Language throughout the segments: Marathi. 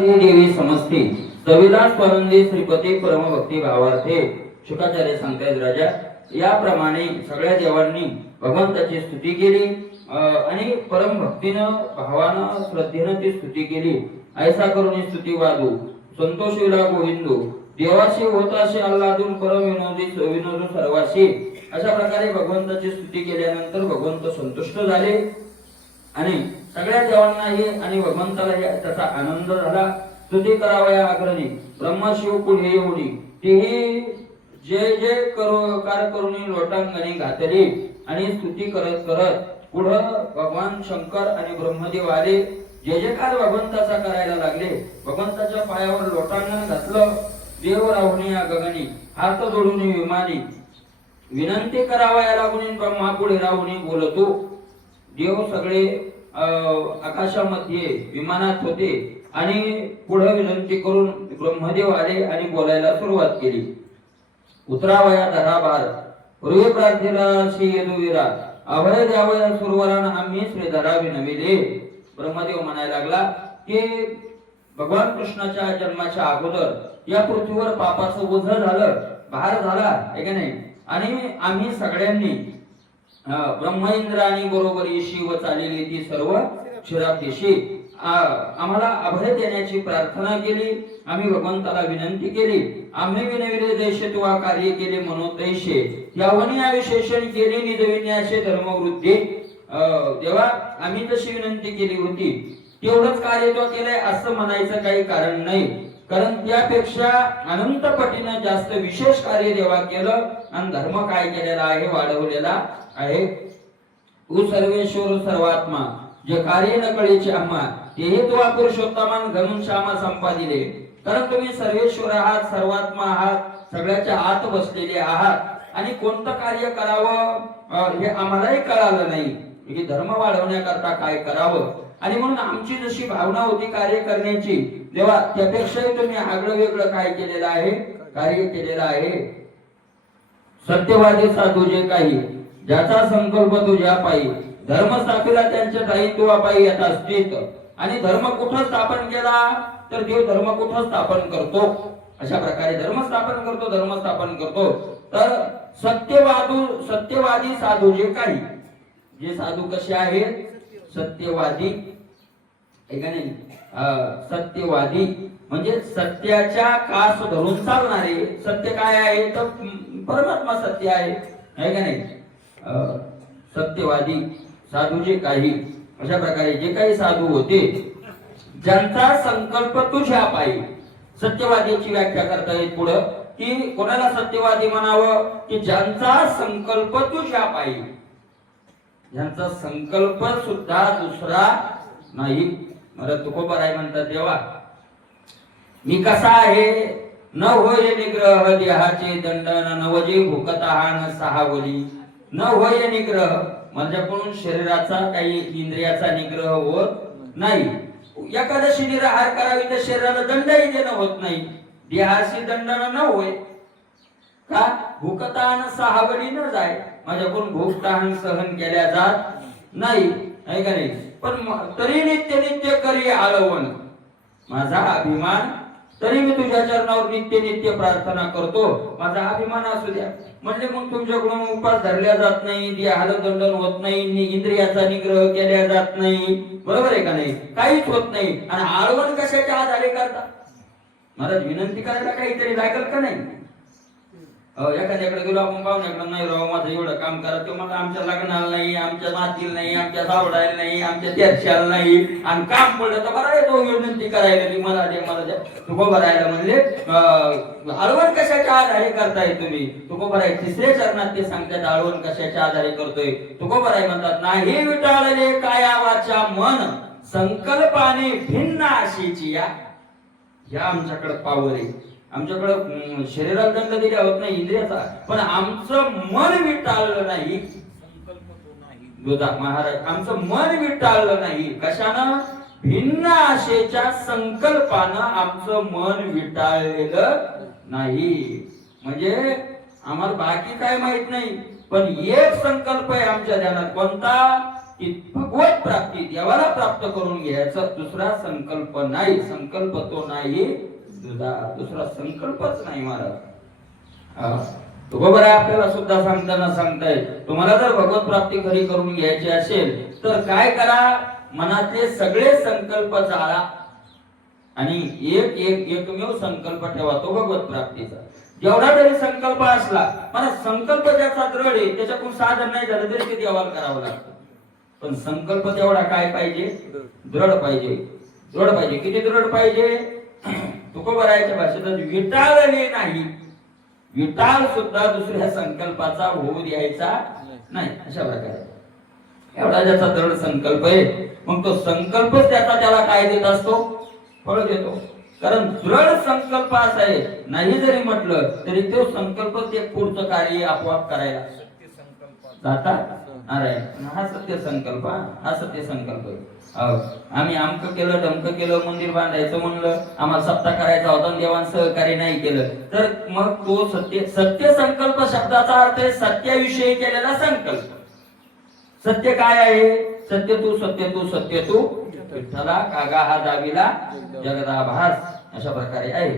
देवी समजते सविलास परंदे श्रीपती परमभक्ती भावार्थे शुकाचार्य सांगतायत राजा। याप्रमाणे सगळ्या देवांनी भगवंताची स्तुती केली आणि परम भक्तीनं भावानं श्रद्धेनं ती स्तुती केली। ऐसा करून स्तुती वादू संतोष विला गोविंदो देवाशी होताशी आल्हादून परम विनोद सर्वाशी। अशा प्रकारे भगवंताची स्तुती केल्यानंतर भगवंत संतुष्ट झाले आणि सगळ्या देवांनाही आणि भगवंतालाही त्याचा आनंद झाला। स्तुती करावया अग्रणी ब्रह्मशिव पुढे येऊनी तेही जय जय कार करुणी लोटांगणी घातली। आणि स्तुती करत करत पुढं भगवान शंकर आणि ब्रह्मदेव आले, जय जयकार भगवंताचा करायला लागले। भगवंताच्या पायावर लोटांगण घातलं। देव राहुनी या गगनी हात जोडून विमानी विनंती करावया लागून ब्रह्मा पुढे राहुनी बोलतो। देव सगळे आकाशामध्ये विमानात होते आणि पुढे विनंती करून ब्रह्मदेव आले आणि बोलायला सुरुवात केली। उतरावया धराभार पूर्वी प्रार्थीला श्री यदुवीरा अभय द्यावया सुरवरान आम्ही श्री धरा विनविले। ब्रह्मदेव म्हणायला लागला की भगवान कृष्णाच्या जन्माच्या अगोदर या पृथ्वीवर पापाचं ओझं झालं, भार झाला आहे का नाही, आणि आम्ही सगळ्यांनी ब्रह्मेंद्रानी बरोबरी शिव चाललेली ती सर्व क्षीराब्देशी आम्हाला अभय देण्याची प्रार्थना केली। आम्ही भगवंताला विनंती केली। आम्ही विनविले जैसे तुवा कार्य केले म्हणून तैसे यावनी विशेषण केली निधविण्याचे धर्मवृद्धी। देवा आम्ही जशी विनंती केली होती तेवढंच कार्य तो केलंय असं म्हणायचं काही कारण नाही, कारण त्यापेक्षा अनंत पटीने जास्त विशेष कार्य देवा केलं आणि धर्म काय केलेला आहे, वाढवलेला आहे। उ सर्वेश्वर सर्वात्मा जे कार्य न कळीचे आम्हा तेही तो पुरुषोत्तमान घरून श्यामा संपादिले। कारण तुम्ही सर्वेश्वर आहात, सर्वात्मा आहात, सगळ्याच्या आत बसलेले आहात आणि कोणतं कार्य करावं हे आम्हालाही कळालं नाही की धर्म वाढवण्याकरता काय करावं। आणि म्हणून आमची जशी भावना होती कार्य करण्याची देवा त्यापेक्षाही तुम्ही आगळं वेगळं काय केलेलं आहे, कार्य केलेलं आहे। सत्यवादी साधू जे काही ज्याचा संकल्प तुझ्या पायी धर्म स्थापिला त्यांच्या दायित्वापायी येत स्थित। आणि धर्म कुठं स्थापन केला तर देव धर्म कुठं स्थापन करतो, अशा प्रकारे धर्म स्थापन करतो, धर्म स्थापन करतो। तर सत्यवादी साधू जे काही, जे साधू कसे आहेत, सत्यवादी सत्यवादी म्हणजे सत्याच्या कास धरून चालणारे। सत्य काय आहे तर परमात्मा सत्य आहे का नाही। सत्यवादी साधू जे काही, अशा प्रकारे जे काही साधू होते ज्यांचा संकल्प तुझ्या पायी। सत्यवादीची व्याख्या करता येईल पुढं की कोणाला सत्यवादी म्हणावं की ज्यांचा संकल्प तुझ्या पायी, ज्यांचा संकल्प सुद्धा दुसरा नाही। मला तुकोबाराय म्हणतात देवा मी कसा आहे न होय निग्रह देहाचे दंडन नवजे भूकताहान सहावली। न होय निग्रह माझ्याकडून शरीराचा काही इंद्रियाचा निग्रह होत नाही। एकादशी निराहार करावी तर शरीराला दंडही देणं होत नाही, देहाशी दंडन न होय का भूकताहान सहावली न जाय, माझ्याकडून भूक तहान सहन केल्या जात नाही आहे का नाही। पण तरी नित्य नित्य करी आळवण माझा अभिमान, तरी मी तुझ्या चरणावर नित्य नित्य प्रार्थना करतो, माझा अभिमान असू द्या। म्हणजे मग तुमच्याकडून उपास धरल्या जात नाही, देहाला दंडन होत नाही, इंद्रियाचा निग्रह केल्या जात नाही, बरोबर आहे का नाही, काहीच होत नाही। आणि आळवण कशाच्या आधारे करता, महाराज विनंती करायला काहीतरी लागेल का नाही। एखाद्याकडे गेलो आपण पाहुण्याकडे, नाही राव माझं एवढं काम करा, तो मला आमच्या लग्नाला नाही, आमच्या नातीला नाही, आमच्या सावडायला नाही, आमच्या तेरशाला नाही, आणि काम पडलं तर बरं तो विनंती करायला मला दे मला द्या। तुको भरायला म्हणले आळवण कशाच्या आधारे करताय तुम्ही। तुको भराय तिसऱ्या चरणात ते सांगतात आळवण कशाच्या आधारे करतोय। तुको भराय म्हणतात नाही विटाळले काया वाचा मन संकल्पाने भिन्न आशेची या आमच्याकडे पावर आहे। आमच्याकडे शरीराला दंड दिला होत नाही इंद्रियाचा, पण आमचं मन विटाळलं नाही, महाराज आमचं मन विटाळलं नाही। कशानं भिन्न आशेच्या संकल्पानं आमचं मन विटाळलेलं नाही। म्हणजे आम्हाला बाकी काय माहित नाही, पण एक संकल्प आहे आमच्या ध्यानात, कोणता की भगवत प्राप्ती देवाला प्राप्त करून घ्यायचा दुसरा संकल्प नाही. संकल्प तो नाही दुसरा संकल्पच नाही महाराज. तो बरोबर आहे. आपल्याला सुद्धा सांगताना सांगताय तुम्हाला जर भगवत प्राप्ती खरी करून घ्यायची असेल तर काय करा, मनातले सगळे संकल्प जाळा आणि एकमेव संकल्प ठेवा तो भगवत प्राप्तीचा. जेवढा जरी संकल्प असला, मला संकल्प ज्याचा दृढ आहे त्याच्याकडून साधन नाही झालं तरी ते देवाला करावं लागतं. पण संकल्प तेवढा काय पाहिजे, दृढ पाहिजे. दृढ पाहिजे. किती दृढ पाहिजे, तुकोबरायाच्या भाषेत विटाळले नाही. विटाळ सुद्धा दुसऱ्या संकल्पाचा होऊ द्यायचा नाही. अशा प्रकारे एवढा ज्याचा दृढ संकल्प आहे, मग तो संकल्पच त्याला काय देत असतो, फळ देतो. कारण दृढ संकल्प असा आहे, नाही जरी म्हटलं तरी तो संकल्प ते पुढचं कार्य आपोआप करायला जाता. हा सत्य संकल्प, हा सत्य संकल्प. आम्ही आमक केलं डमक केलं, मंदिर बांधायचं म्हणलं, आम्हाला सप्ताह करायचा होता, देवान सहकार्य नाही केलं तर मग तो सत्य संकल्प शब्दाचा अर्थ आहे सत्याविषयी केलेला संकल्प. सत्य काय आहे, सत्य तू सत्य तू सत्य तू विठ्ठला कागा हा दाविला जगदाभास. अशा प्रकारे आहे.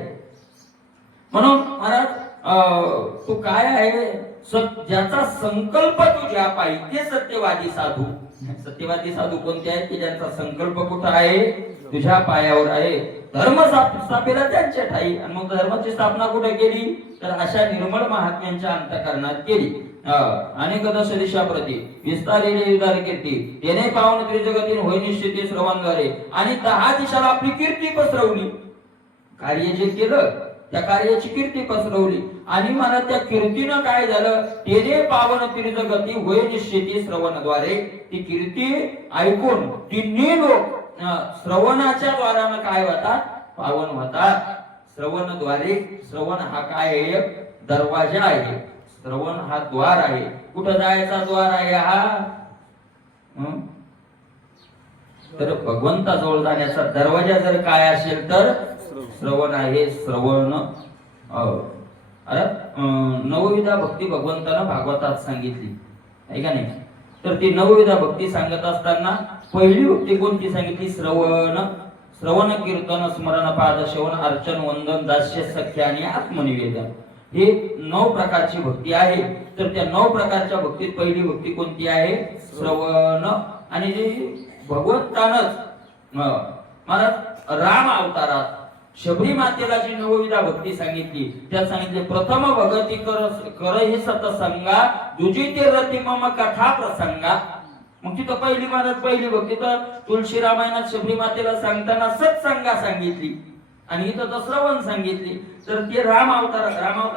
म्हणून महाराज तू काय आहे, ज्याचा संकल्प तुझ्या पायी ते सत्यवादी साधू. सत्यवादी साधू कोणते आहेत, की ज्यांचा संकल्प कुठं आहे, तुझ्या पायावर आहे. धर्म स्थापिला त्यांच्या ठाई. आणि मग धर्माची स्थापना कुठे केली, तर अशा निर्मळ महात्म्यांच्या अंतःकरणात केली. अनेक दशदिशाप्रती विस्तारिले उदार कीर्ती त्याने पावन त्रिजगतीन होय निश्चिती श्रवणद्वारे आणि 10 दिशाला आपली कीर्ती पसरवली. कार्य जे केलं त्या कार्याची कीर्ती पसरवली. आणि मला त्या कीर्तीनं काय झालं, तेने पावन त्रिजगती होय निश्चिती श्रवणद्वारे. ती कीर्ती ऐकून तिन्ही लोक श्रवणाच्या द्वारानं काय होतात, पावन होतात. श्रवणद्वारे. श्रवण हा काय आहे, दरवाजा आहे. श्रवण हा द्वार आहे. कुठं जायचा द्वार आहे हा, तर भगवंताजवळ जाण्याचा दरवाजा जर काय असेल तर श्रवण आहे. श्रवण. नवविधा भक्ती भगवंतानं भागवतात सांगितली आहे का नाही. तर ती नवविधा भक्ती सांगत असताना पहिली भक्ती कोणती सांगितली, श्रवण. श्रवण कीर्तन स्मरण पाद सेवन अर्चन वंदन दास्य सख्य आणि आत्मनिवेदन. हे 9 प्रकारची भक्ती आहे. तर त्या 9 प्रकारच्या भक्तीत पहिली भक्ती कोणती आहे, श्रवण. आणि भगवंतानच महाराज राम अवतारात शबरी मातेला जी नवविधा भक्ती सांगितली त्यात सांगितले, प्रथम भगती कर हे सतसंगा दुजी ते रती मम कथा प्रसंगा. मग तिथं पहिली महाराज पहिली भक्ती तर तुळशी रामायणात शबरी मातेला सांगताना सत्संगा सांगितली आणि इथं तर श्रवण सांगितली. तर ते राम अवतार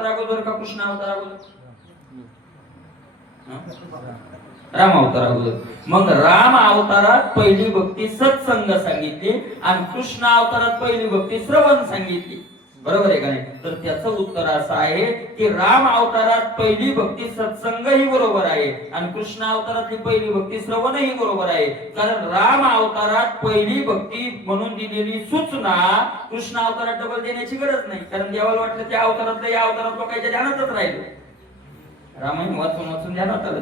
अगोदर का कृष्ण अवतार अगोदर, राम अवतार अगोदर. मग राम अवतारात पहिली भक्ती सत्संग सांगितली आणि कृष्ण अवतारात पहिली भक्ती श्रवण सांगितली. बरोबर आहे का नाही. तर त्याचं उत्तर असं आहे की राम अवतारात पहिली भक्ती सत्संग ही बरोबर आहे आणि कृष्ण अवतारातली पहिली भक्ती श्रवण ही बरोबर आहे. कारण राम अवतारात पहिली भक्ती म्हणून दिलेली सूचना कृष्ण अवतारात डबल देण्याची गरज नाही. कारण देवाला वाटलं त्या अवतारातलं या अवतारात लोकांच्या ध्यानातच राहिलं. रामायण वाचून वाचून ध्यानात आलं.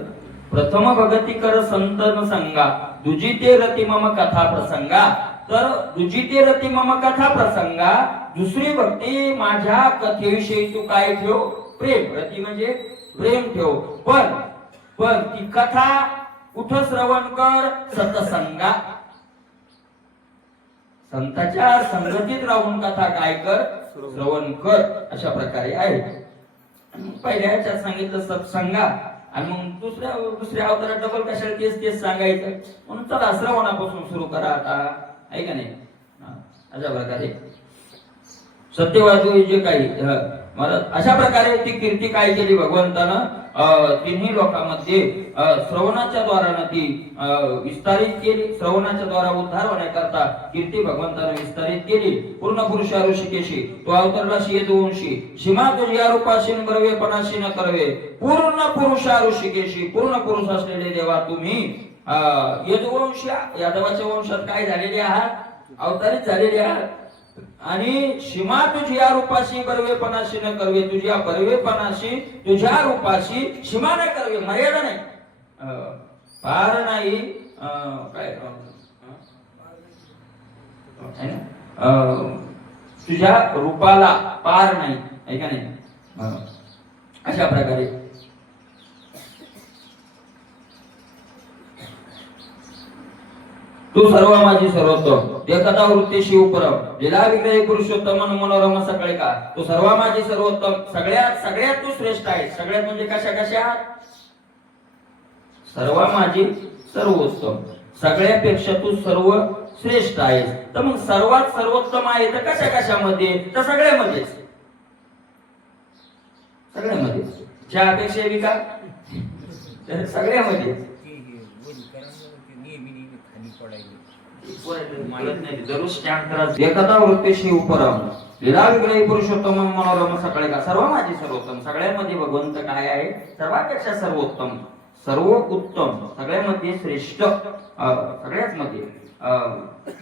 प्रथम भगती कर संतन संगा दुजी ते रती मम कथा प्रसंगा. तर दुजी ते रती मम कथा प्रसंगा, दुसरी भक्ती माझ्या कथेविषयी तू काय ठेव, प्रेम. रती म्हणजे प्रेम ठेव. पण ती कथा कुठं श्रवण कर, सत्संगा. संतांच्या संगतीत राहून कथा काय कर, श्रवण कर. अशा प्रकारे आहे. पहिल्या ह्याच्यात सांगितलं सत्संगा आणि मग दुसऱ्या अवतारात डबल कशाला तेच सांगायचं. म्हणून चला श्रवणापासून सुरू करा आता, आहे का नाही. अशा प्रकारे सत्यवादी जे काही मला अशा प्रकारे ती कीर्ती काय केली भगवंतानं तिन्ही लोकांमध्ये श्रवणाच्या द्वारानं ती विस्तारित केली. श्रवणाच्या द्वारा उद्धार होण्याकरता कीर्ती भगवंतानं विस्तारित केली. पूर्ण पुरुषा ऋषिकेशी तो अवतरला यदुवंशी सीमा तुझ्या रूपाशी बरवे पणाशी न करवे. पूर्ण पुरुषा ऋषिकेशी पूर्ण पुरुष असलेले देवा तुम्ही यदुवंश यादवाच्या वंशात काय झालेले आहात, अवतारित झालेले आहात. आणि सीमा तुझ्या रूपाशी बरवेपणाशी न करवे. तुझ्या बरवेपणाशी तुझ्या रूपाशी सीमा न करवे, मर्यादा नाही, पार नाही, काय तुझ्या रूपाला पार नाही, आहे का नाही? अशा प्रकारे तू सर्व माझी सर्वोत्तम देखता वृत्ती शिवपरम लीला विग्रही पुरुषोत्तम मनोरम सकाळी का तू सर्व माझी सर्वोत्तम सगळ्यात तू श्रेष्ठ आहे. सगळ्यात म्हणजे कशा सर्व माझी सर्वोत्तम, सगळ्यापेक्षा तू सर्व श्रेष्ठ आहेस. तर मग सर्वात सर्वोत्तम आहे तर कशामध्ये? तर सगळ्यामध्येच ज्यापेक्षा बी का सगळ्यामध्ये एकता वृत्तीशी उपरम लीला विग्रही पुरुषोत्तम मनोरम सकाळी का सर्व माझी सर्वोत्तम. सगळ्यामध्ये भगवंत काय आहे? सर्वापेक्षा सर्वोत्तम, सर्व उत्तम, सगळ्यामध्ये श्रेष्ठ, सगळ्याच मध्ये.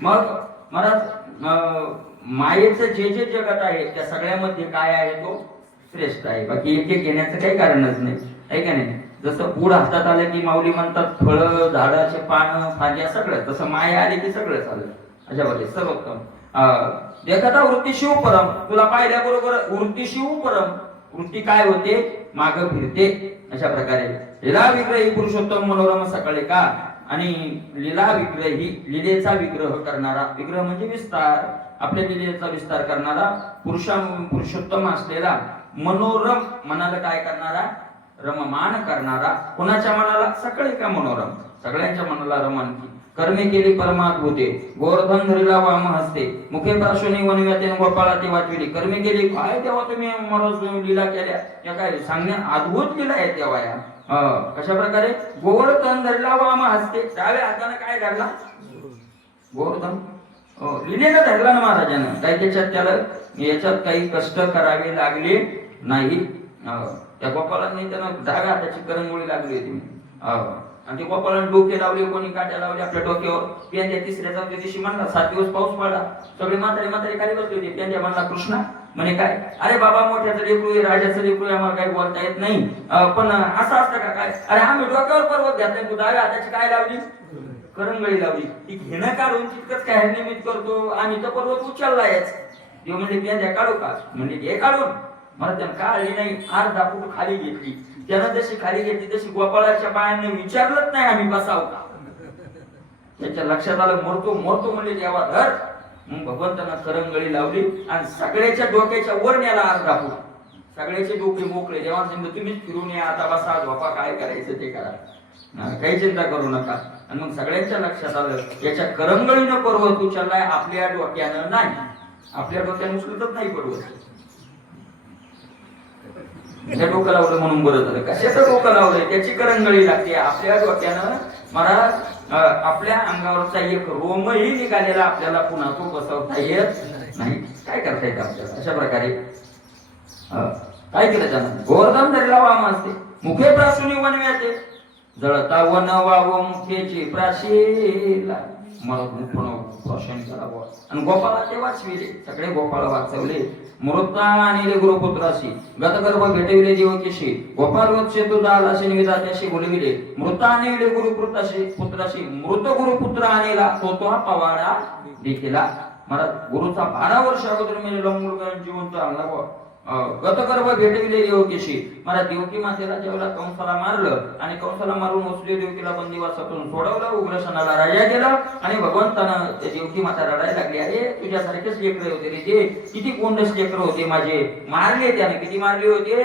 मग महाराज मायेचं जे जगत आहे त्या सगळ्यामध्ये काय आहे? तो श्रेष्ठ आहे. बाकी एक घेण्याचं काही कारणच नाही, आहे का नाही? जसं पूड हातात आलं की माऊली म्हणतात फळं, झाडाचे पानं, फांद्या सगळं, तसं माया आली की सगळं चाललं. अशा प्रकारे सर्वोत्तम देखता वृत्ती शिवपरम. तुला पाहिल्याबरोबर वृत्ती शिवपरम, वृत्ती काय होते? माग फिरते. अशा प्रकारे लीला विग्रही पुरुषोत्तम मनोरम सकाळी का आणि लीला विग्रही लीलेचा विग्रह करणारा, विग्रह म्हणजे विस्तार, आपल्या लीलेचा विस्तार करणारा पुरुषोत्तम असलेला, मनोरम मनाला काय करणारा? रममान करणारा. कोणाच्या मनाला? सकाळी का मनोरम, सगळ्यांच्या मनाला रमण. कर्मे केली परमाद्भुते गोवर्धन धरिला वाम हस्ते मुखे पार्श्वनी वनव्याते गोपाळा ते वाचविली. कर्मे केली काय तेव्हा तुम्ही महाराज लीला केल्या, या काय सांगण्या अद्भुत लीला आहे तेव्हा या. कशा प्रकारे? गोवर्धन धरला वाम हस्ते, डाव्या हाताने काय धरला? गोवर्धन लिलेला धरला ना महाराजांना. काही त्याच्यात त्याला याच्यात काही कष्ट करावे लागले नाही. त्या गोपाळांनी त्यांना डाव्या हाताची करंगोळी लागली होती. आणि ते गोपाळांनी डोके लावले, कोणी काट्या लावले आपल्या डोक्यावर. पेंद्या तिसऱ्या चौथ्या दिवशी म्हणला 7 दिवस पाऊस पडला, सगळे म्हातारे खाली बसले होते. पेंद्या म्हणला कृष्णा म्हणे काय? अरे बाबा मोठ्याचं लेकरू आहे, राजाचं लेकरू आहे, आम्हाला काही बोलता येत नाही, पण असं असतं का काय? अरे आम्ही डोक्यावर पर्वत घातलाय, तू डाव्या हाताची काय लावली? करंगळी लावली. ती घेणं काढून तितकंच काय निमित्त करतो, आम्ही तर पर्वत उचललायच. देव म्हणजे पेंद्या काढू का? म्हणजे हे काढून मला त्यानं काढली नाही, अर्धा फूट खाली घेतली. त्यानं जशी खाली घेतली तशी गोपाळाच्या बायांनी विचारलंच नाही आम्ही बसाव का. त्याच्या लक्षात आलं मरतो म्हणजे देवा धर. मग भगवंतानं करंगळी लावली आणि सगळ्याच्या डोक्याच्या वर नेला अर्धा फूट. सगळ्याचे डोके मोकळे. जेव्हा सांगितलं तुम्हीच फिरून या, आता बसा, झोपा, काय करायचं ते करा, काही चिंता करू नका. आणि मग सगळ्यांच्या लक्षात आलं याच्या करंगळीनं पर्वत उचललाय, आपल्या डोक्यानं नाही. आपल्या डोक्यानं उचलतच नाही पर्वत. त्या डोकं लावलं म्हणून बरं झालं. कशाचं डोकं लावलंय? त्याची करंगळी लागते. आपल्या डोक्यानं महाराज आपल्या अंगावरचा एक रोमही निघालेला आपल्याला पुन्हा तो बसवता येत नाही. काय करता येत आपल्याला? अशा प्रकारे काय केलं त्यानं? गोवर्धन धरला वाम असते मुखे प्रासुनी वनव्याते जळता वन वाव मुखेची प्राशीला प्राशन करावं. आणि गोपाळा ते वाचविले, सगळे गोपाळ वाचवले. मृता आणले गुरुपुत्राशी गतगर्भ भेटविले देवकीशी गोपाल वत्से तू दालाशी निविदात्याशी बोलविले. मृता आणले पुत्राशी मृत गुरुपुत्र आणला तो हा पवाडा देखीला. मला गुरुचा 12 वर्ष अगोदर मेलेला मुलगा जिवंत आणला. गतगर्भ भेटविले देवकीशी. मला देवकी मातेला जेवला कंसाला मारलं आणि कंसाला मारून वसुदेव देवकीला बंदिवासातून सोडवलं. उग्रसेनाला राजा गेला आणि भगवंतानं देवकी माता रडायला लागली. अरे तुझ्यासारखेच लेकरं होते रे ते, किती गोंडस लेकरं होते माझे, मारले त्याने. किती मारले होते?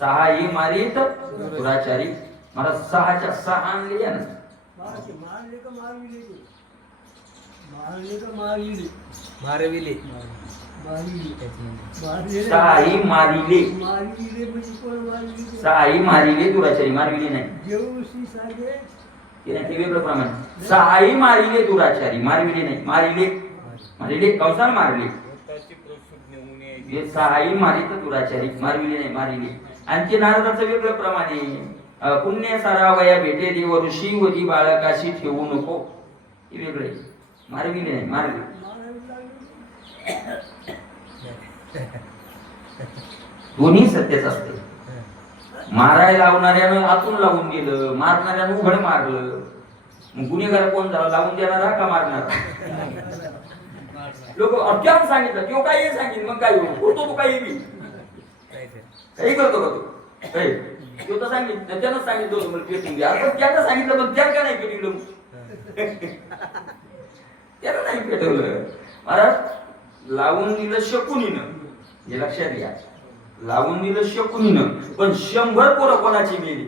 6 मारित दुराचारी. मला 6च्या 6 आणले ना. मारविले 6 मारिले दुराचारी. मारविले नाही, ते वेगळं प्रमाण. 6 मारिले दुराचारी, मारविले नाही. मारिले कंसाला मारले. 6 मारित दुराचारी, मारविले नाही, मारिले. आणखी नारदाचं वेगळं प्रमाण आहे. पुण्य सारावया भेटे देव ऋषी वधी बाळकाशी ठेवू नको, हे वेगळे. मारविले नाही, मारले. दोन्ही सत्यच असते. मारायला लावणाऱ्यानं आतून लावून गेलं, मारणाऱ्यानं उघड मारलं. मग गुन्हेगार कोण झाला? लावून देणारा का मारणारा? लोक अत्याम सांगितलं किंवा काही सांगितलं मग काय होतो तू काही बी काही करतो का तू काही तो तर सांगितलं त्यानं सांगितलं होतं मला पेटिंग घ्या पण त्यानं सांगितलं पण त्या का नाही पेटिंगलं त्यानं नाही पेटवलं महाराज लावून दिलं शकुनीनं हे लक्षात घ्या लावून दिलं शकुनीनं पण 100 पोरं कोणाची मेली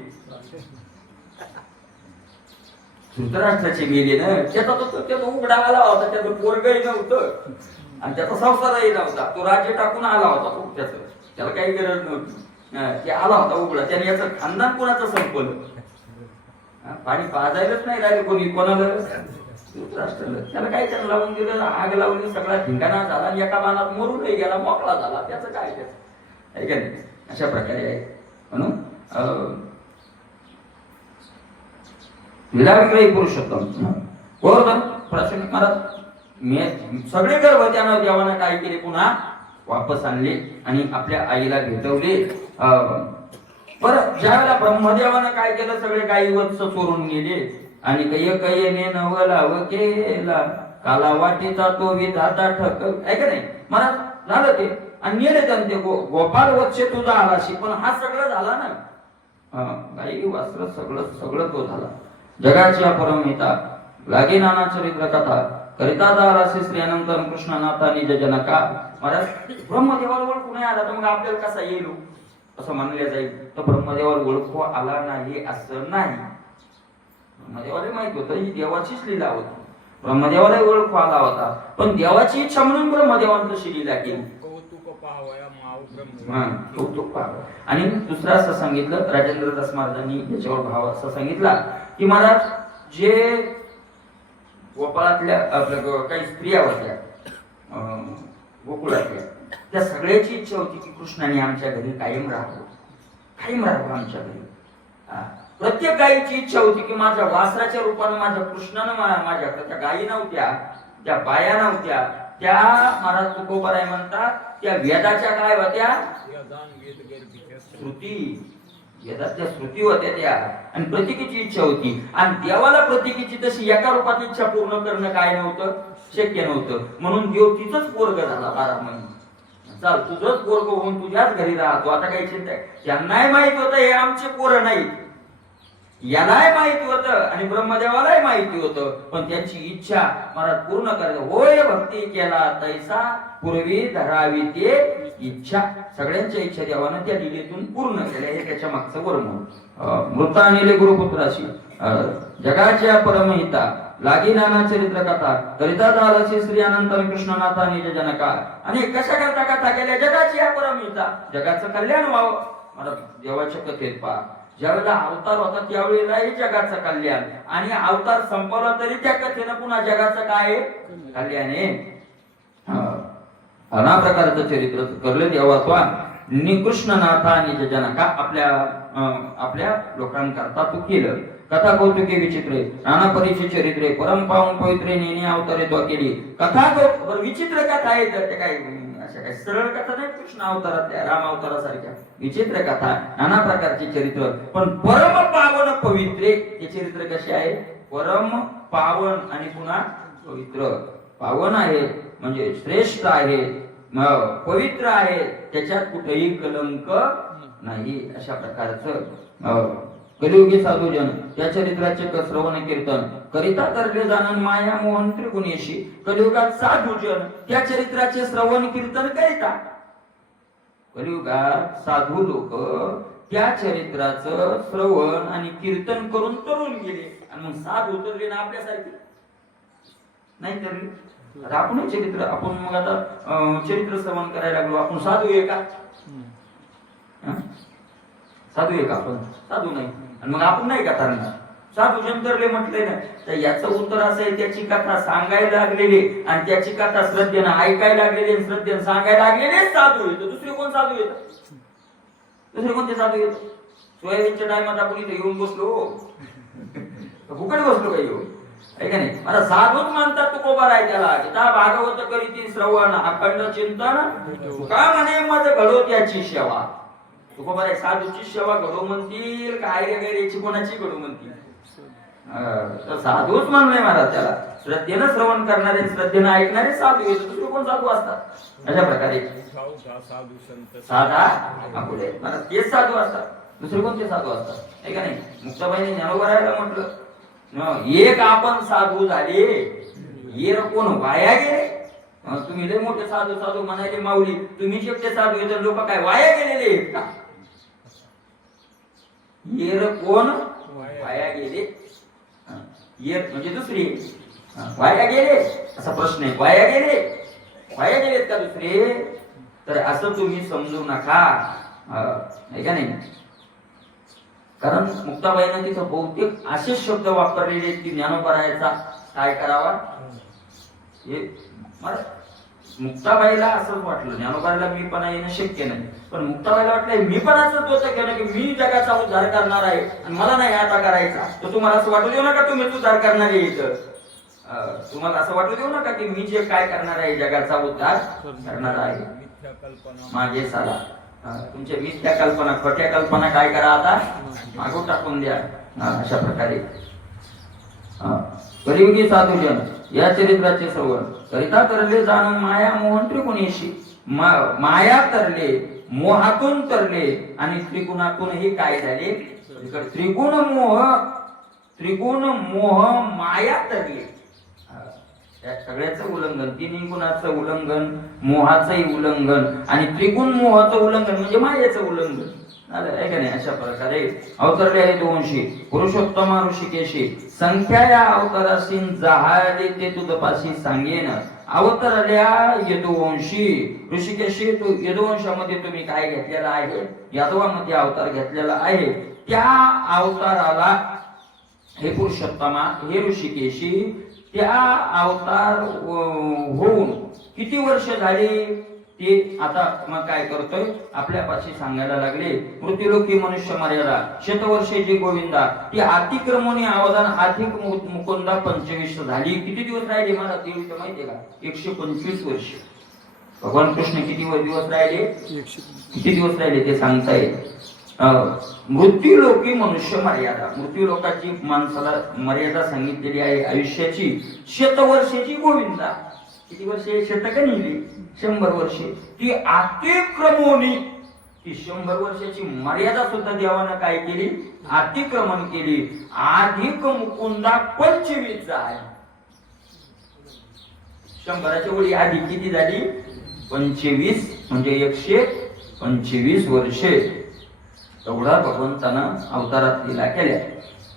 धृतराष्ट्राची मेली ना त्याचा उघडा आला होता त्याचं पोरगही नव्हतं आणि त्याचा संसारही नव्हता तो राज्य टाकून आला होता तो त्याला काही गरज नव्हती ते आला होता उघडा त्याने याचं खानदान कोणाचं संपवलं पाणी पाजायलाच नाही राहिले कोणी कोणाला धृतराष्ट्राला त्याला काय त्याला लावून दिलं आग लावली सगळा ठिकाणा झाला एका बाणात मरूनही गेला मोकळा झाला त्याचं काय त्याचं आहे का नाही अशा प्रकारे आहे म्हणून विलाविक्रयी पुरुषोत्तम गोवर्धन प्राचीन महाराज सगळे गर्भ त्यानं देवानं काय केले पुन्हा वापस आणले आणि आपल्या आईला भेटवले परत ज्यावेळेला ब्रह्मदेवानं काय केलं सगळे गायी वत्स चोरून गेले आणि कैयने नवलाव केला काला वाटीचा तो विधाता ठक आहे का नाही महाराज झालं ते आणि नेले त्यांनी ते गोपाल वत्स तुझा आलाशी पण हा सगळं झाला ना गाई वस्त्र सगळं तो झाला जगाची अपरमिता लागे नाना चरित्र कथा करिता दारासी श्री अनंत कृष्णनाथा निज जनका महाराज ब्रह्मदेवाला ओळखू नाही आला तर मग आपल्याला कसा येईल असं म्हणले जाईल तर ब्रह्मदेवाला ओळखू आला नाही असं नाही ब्रह्मदेवाला माहित होतं ही देवाचीच लीला होती ब्रह्मदेवाला ओळखू आला होता पण देवाची इच्छा म्हणून ब्रह्मदेवानं तशी लीला केली आणि दुसरा असं सांगितलं राजेंद्र दास महाराजांनी याच्यावर भाव असं सांगितला की महाराज जे गोपाळातल्या आपल्या काही स्त्रिया होत्या गोकुळातल्या त्या सगळ्याची इच्छा होती की कृष्णाने आमच्या घरी कायम राहावं आमच्या घरी प्रत्येक गायीची इच्छा होती की माझ्या वासराच्या रूपानं माझ्या कृष्णानं माझ्याकडे त्या गायी नव्हत्या त्या बाया नव्हत्या त्या महाराज तुकोबाराय म्हणतात त्या वेदाच्या काय होत्या श्रुती वेदातल्या श्रुती होत्या त्या आणि प्रतीकीची इच्छा होती आणि देवाला प्रतीकीची तशी एका रूपात इच्छा पूर्ण करणं काय नव्हतं शक्य नव्हतं म्हणून देव तिचंच पोरग झाला 12 महिने चाल तुझंच पोरग होऊन तुझ्याच घरी राहतो आता काही चिंता आहे त्यांनाही माहित होतं हे आमचे पोरं नाहीत यालाही माहिती होतं आणि ब्रह्मदेवालाही माहिती होतं पण त्यांची इच्छा महाराज पूर्ण करायचं होय भक्ती केला तैसा पूर्वी धरावी ते इच्छा सगळ्यांच्या इच्छा देवानं त्या दिलेतून पूर्ण केल्या हे त्याच्या मागचं वर्णन मृता नेले गुरुपुत्राशी जगाच्या परमहिता लागी नाना चरित्र कथा करिता दारासी श्री अनंत कृष्णनाथा निज जनका आणि कशा करता कथा केल्या जगाची या परमहिता जगाचं कल्याण व्हावं मला देवाच्या कथेत पहा ज्यावेळेला अवतार होता त्यावेळेलाही जगाचं कल्याण आणि अवतार संपवला तरी त्या कथेनं पुन्हा जगाचं काय कल्याण आहे अना प्रकारचं चरित्र करले देवा निकृष्णनाथा निज जनका आपल्या लोकांकरता तू केलं कथा कौतुके विचित्रे नाना परीचे चरित्रे परम पावन पवित्रे नेणे अवतारे तो केली कथा विचित्र कथा आहे तर ते काय अशा काही सरळ कथा नाही कृष्ण अवतारातल्या राम अवतारासारख्या विचित्र कथा नाना प्रकारचे चरित्र पण परम पावन पवित्रे हे चरित्र कसे आहे परम पावन आणि पुन्हा पवित्र पावन आहे म्हणजे श्रेष्ठ आहे पवित्र आहे त्याच्यात कुठेही कलंक नाही अशा प्रकारचं कलियुगी साधूजन त्या चरित्राचे श्रवण कीर्तन करिता तरले जाणन माया मोहन त्रिगुणेशी कलियुगात साधूजन त्या चरित्राचे श्रवण कीर्तन करिता कलियुगात साधू लोक त्या चरित्राचं श्रवण आणि कीर्तन करून तरुण गेले आणि मग साधू उतरले ना आपल्यासारखे नाही तरली आता आपण चरित्र आपण मग आता चरित्र श्रवण करायला लागलो आपण साधू आहे का साधू आहे का आपण साधू नाही आणि मग आपण नाही कथा साधू जंतरले म्हटले ना तर याचं उत्तर असं आहे त्याची कथा सांगायला लागलेली आणि त्याची कथा श्रद्धेनं ऐकायला लागलेली श्रद्धेनं सांगायला लागलेले साधू येतो दुसरे कोण साधू येत दुसरे कोणते साधू येतो सोयाबीनच्या टायमात आपण इथे येऊन बसलो फुकट बसलो काही येऊन आहे का नाही मला साधूच म्हणतात तुकोबाराय त्याला गीता भागवत करीती श्रवण अखंड चिंतन का म्हणे मज घडो त्याची सेवा तुकोबाराय साधूची सेवा घडो म्हणतील काय वगैरेची कोणाची घडो म्हणतील तर साधूच म्हणून महाराज त्याला. श्रद्धेनं श्रवण करणारे, श्रद्धेनं ऐकणारे साधू येत. दुसरे कोण साधू असतात अशा प्रकारे? साधा आपले महाराज तेच साधू असतात. दुसरे कोणते साधू असतात? आहे का नाही? मुक्ताबाईने ज्ञानोबरायला म्हटलं, एक आपण साधू झाले, येर कोण वाया गेले. तुम्ही लय मोठे साधू साधू म्हणाले माऊली, तुम्ही शेवटे साधू येत, लोक काय वाया गेलेले आहेत का? येर कोण वाया गेले. येर म्हणजे दुसरी, वाया गेले असा प्रश्न आहे. वाया गेले, वाया गेलेत का दुसरे? तर असं तुम्ही समजू नका, आहे का नाही? कारण मुक्ताबाईनं तिथं बहुतेक असे शब्द वापरलेले की ज्ञानोबरायाचा काय करावा हे. मुक्ताबाईला असंच वाटलं, ज्ञानोबाईला मी पण येणं शक्य नाही, पण मुक्ताबाईला वाटलं मी पण असंच होतं केलं की मी जगाचा उद्धार करणार आहे आणि मला नाही आता करायचा. तर तुम्हाला असं वाटू देऊ नका तुम्ही उद्धार करणार आहे इथं. तुम्हाला असं वाटू देऊ नका की मी जे काय करणार आहे जगाचा उद्धार करणार आहे. मागे साला तुमच्या मिथ्या कल्पना, खोट्या कल्पना काय करा आता मागून टाकून द्या. अशा प्रकारे कलियुगी साधूजन या चरित्राचे श्रवण करिता तरले जाणून माया मोहन त्रिगुणेशी. माया तरले, मोहातून तरले आणि त्रिगुणातूनही काय झाले? त्रिगुण मोह माया तरले. या सगळ्याचं उल्लंघन, तिन्ही गुणाचं उल्लंघन, मोहाचंही उल्लंघन आणि त्रिगुण मोहाचं उल्लंघन म्हणजे मायेचं उल्लंघन आहे का नाही? अशा प्रकारे अवतरले आहे 200 पुरुषोत्तम ऋषिकेशी. संख्या या अवताराशी जहाले ते तुझपाशी सांगेन. अवतरल्या यदुवंशी ऋषिकेशी. तू यदुवंशामध्ये तुम्ही काय घेतलेला आहे? यादवामध्ये अवतार घेतलेला आहे. त्या अवताराला हे पुरुषोत्तमा, हे ऋषिकेशी, त्या अवतार होऊन किती वर्ष झाली ते आता मग काय करतोय आपल्यापाशी सांगायला लागले. मृत्युलोकी मनुष्य मर्यादा शतवर्षेची गोविंदा ती अतिक्रमणी अवदान अधिक मुकुंदा 25 झाली. किती दिवस राहिले मला ते माहितीये का? 125 वर्ष. भगवान कृष्ण किती दिवस राहिले? किती दिवस राहिले ते सांगताय. मृत्युलोकी मनुष्य मर्यादा, मृत्युलोकाची माणसाला मर्यादा सांगितलेली आहे आयुष्याची. शतवर्षाची गोविंदा, किती वर्षे? शतक नेली 100 वर्षे. ती अतिक्रमणी, ती 100 वर्षाची मर्यादा सुद्धा देवानं काय केली? अतिक्रमण केली. अधिक मुकुंदा 25 आहे. 100च्या वेळी आधी किती झाली? 25 म्हणजे 125 वर्षे. एवढा भगवंतानं अवतारात लीला केल्या.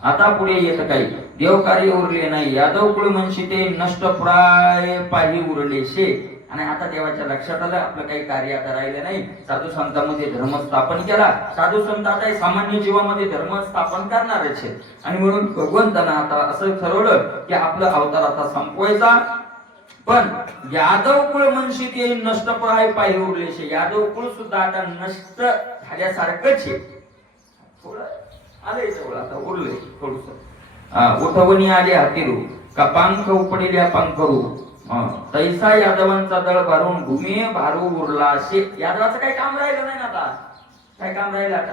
आता पुढे येत काही देव कार्य उरले नाही. यादव कुळ म्हणशी ते नष्ट प्राय पाही उरले शे. आणि आता देवाच्या लक्षात आलं आपलं काही कार्य आता राहिलं नाही. साधू संतांमध्ये धर्म स्थापन केला. साधू संत आता सामान्य जीवामध्ये धर्म स्थापन करणारच आहे. आणि म्हणून भगवंतानं आता असं ठरवलं की आपलं अवतार आता संपवायचा. पण यादव कुळ म्हणशी ते नष्ट प्राय पाही उरले शे. यादव कुळ सुद्धा आता नष्ट झाल्यासारखंच आहे. थोडं आलंय जवळ, आता उरलंय थोडस. उठवणी आले हातीरू का पंख उपडिल्या पंखरू. तैसा यादवांचा दळ भरून भूमी भारू उरला असे. यादवाचं काही काम राहिलं नाही ना आता. काय काम राहिलं आता?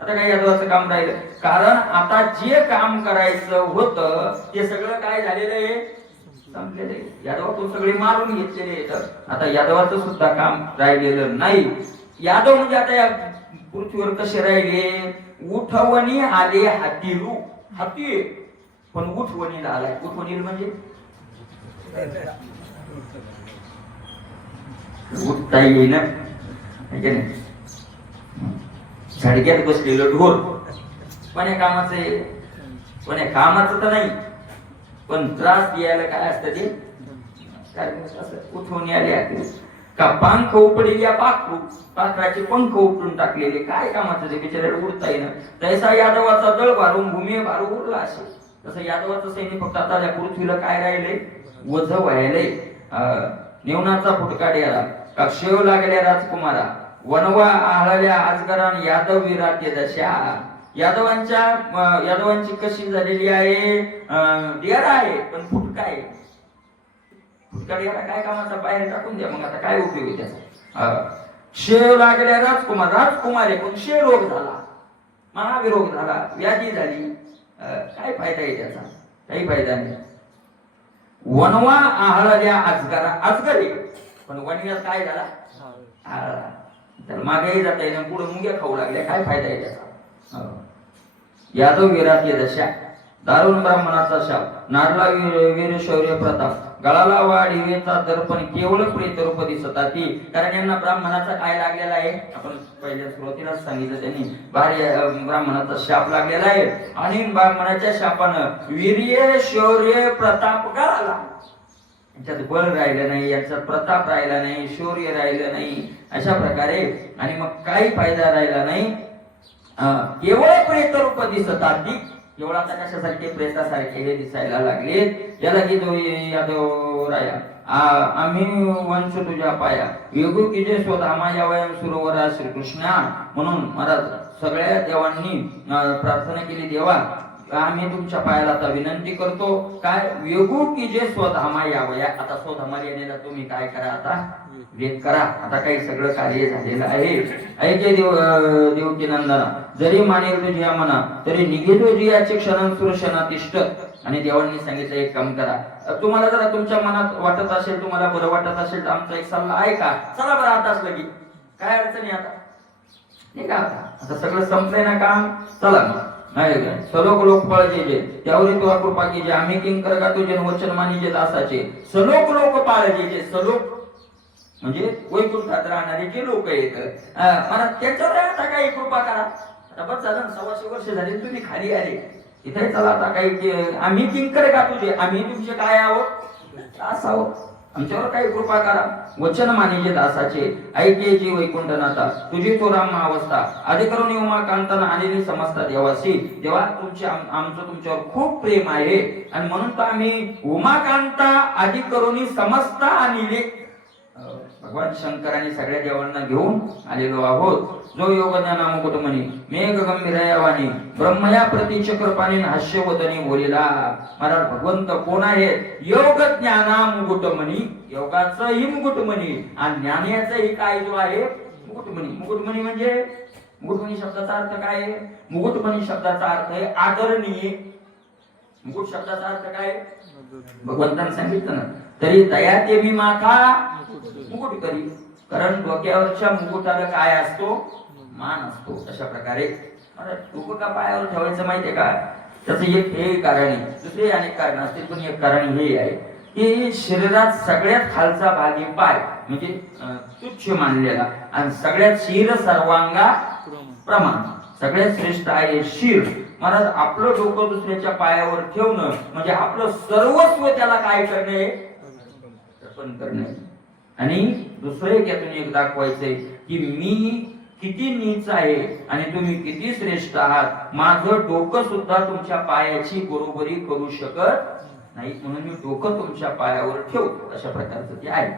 आता काय यादवाचं काम राहिलं? कारण आता जे काम करायचं होतं ते सगळं काय झालेलं आहे? संपलेलं आहे. यादवातून सगळे मारून घेतलेले आहेत. आता यादवाचं सुद्धा काम राहिलेलं नाही. यादव म्हणजे आता या पृथ्वीवर कसे राहिले? उठवणी आले हातीरू. हाती पण उठवणीला आलाय. उठवणी म्हणजे उठता येईना, झडक्यात बसलेलं ढोर. पण या कामाचं आहे, पण या कामाचं तर नाही, पण त्रास द्यायला काय असतं ते काय असं. उठवणी आले हातीरू का पंख उपडलेल्या पाखरू. पाखराचे पंख उपटून टाकलेले. काय कामाचं ते? बिचाऱ्याला उडता येईना. तैसा यादवाचा दळ भारून भूमी भारू उरला असे. तसं यादवाचं सैन्य फक्त आता त्या पृथ्वीला काय राहिले? वझ व्हायलंय. नेवनाचा फुटका डेरा का शेव लागल्या राजकुमारा. वनवा आळल्या आजगरान यादव विराट्य दशा. यादवांची कशी झालेली आहे? डेरा आहे पण फुटका आहे. फुटका डेरा काय कामाचा? बाहेर टाकून द्या. मग आता काय उपयोग आहे त्याचा? शेव लागल्या राजकुमार. राजकुमार आहे पण क्षय रोग झाला, महाविरोग झाला, व्याधी झाली. काय फायदा आहे त्याचा? काही फायदा नाही. वनवा आहाळल्या अजगरा, अजगर आहे पण वणव्यात काय झाला आहाळला. तर मागेही जाता येईल पुढे मुंग्या खाऊ लागल्या, काय फायदा आहे त्याचा. यादव वीरात दशा, दारुण ब्राह्मणाचा शाप, नारला वीर शौर्य प्रताप, गळाला वाढीवेचा दर्पण केवळ प्रेत रूप दिसता ती. कारण यांना ब्राह्मणाचा काय लागलेला आहे, आपण पहिल्या सुरुवातीलाच सांगितलं त्यांनी, ब्राह्मणाचा शाप लागलेला आहे आणि ब्राह्मणाच्या शापानं वीर्य शौर्य प्रताप गळाला. याच्यात बळ राहिलं नाही, याच्यात प्रताप राहिला नाही, शौर्य राहिलं नाही, अशा प्रकारे आणि मग काही फायदा राहिला नाही. केवळ प्रेत रूप दिसतात ती. केवळ आता कशासारखे प्रेतासारखे हे दिसायला लागले. याला की तो यादव राया, आम्ही वंश तुझ्या पाया, योगू की जे स्वधामा यावयम सुरोवरा श्रीकृष्णा. म्हणून महाराज सगळ्या देवांनी प्रार्थना केली, देवा आम्ही तुमच्या पायाला आता विनंती करतो, काय योगू की जे स्वधामा यावया. आता स्वधामा येण्याला तुम्ही काय करा, आता वेद करा. आता काही सगळं कार्य झालेलं आहे. ऐके देवकी नंदना, जरी मानेल तुझी मना तरी निघे तुझी याचे क्षण सुरक्षणातिष्ठ. आणि देवांनी सांगितलं एक काम करा, तुम्हाला जरा तुमच्या मनात वाटत असेल, तुम्हाला बरं वाटत असेल तर आमचा एक सल्ला ऐका, चला बरं आता असलं की काय अडचणी आता नाही का, आता सगळं संपलंय ना काम, चला नाही का. सलोक लोक पाळजे जे त्यावरी तुला कृपा की जे, आम्ही किंकर का तुझे वचन मानी जे दासाचे. सलोक लोक पाळजे जे, सलोक म्हणजे वैकुंठात राहणारे जे लोक आहेत, मला त्याच्यावर आता काही कृपा करा. आता बस झालं 125 वर्ष झाले तुम्ही खाली आले इथे, चला आता काही आम्ही किंकर का तुझे, आम्ही तुमचे काय आहोत, दास आहोत, आमच्यावर काही कृपा करा. वचन मानिजे दासाचे ऐके जी वैकुंठनाथा, तुझी तो राम अवस्था आधी करून उमा कांताना आलेली समजता देवासी. देवा तुमचे आमचं तुमच्यावर खूप प्रेम आहे आणि म्हणून तर आम्ही उमाकांता आधी करून समजता आणले. भगवान शंकरांनी सगळ्या देवांना घेऊन आलेलो आहोत. जो योग ज्ञाना मुकुटमणी मेघ गंभीर वाणी ब्रह्मया प्रति चक्रपाणी हास्यवदनी बोलिला. महाराज भगवंत कोण आहे, योग ज्ञाना मुकुटमणी, योगाचंही मुकुटमणी आणि ज्ञानाचंही काय जो आहे मुकुटमणी. मुकुटमणी म्हणजे, मुकुटमणी शब्दाचा अर्थ काय आहे, मुकुटमणी शब्दाचा अर्थ आहे आदरणीय. मुकुट शब्दाचा अर्थ काय भगवंतांनी सांगितलं ना, तरी दया देवी माथा मुकुट करी. कारण डोक्यावरच्या मुकुटाला काय असतो, मान असतो. अशा प्रकारे डोकं का पायावर ठेवायचं माहितीये का, त्याचं एक हे कारण आहे, दुसरे अनेक कारण असतील पण एक कारण हे आहे की शरीरात सगळ्यात खालचा भाग पाय म्हणजे तुच्छ मानलेला आणि सगळ्यात शिर सर्वांगा प्रमाण, सगळ्यात श्रेष्ठ आहे शिर. महाराज आपलं डोकं दुसऱ्याच्या पायावर ठेवणं म्हणजे आपलं सर्वस्व त्याला काय करणे, अर्पण करणे. आणि दुसरं एक यातून एक दाखवायचंय की मी किती नीच आहे आणि तुम्ही किती श्रेष्ठ आहात. माझं डोकं सुद्धा तुमच्या पायाची बरोबरी करू शकत नाही, म्हणून मी डोकं तुमच्या पायावर ठेवतो. अशा प्रकारचं ते आहे.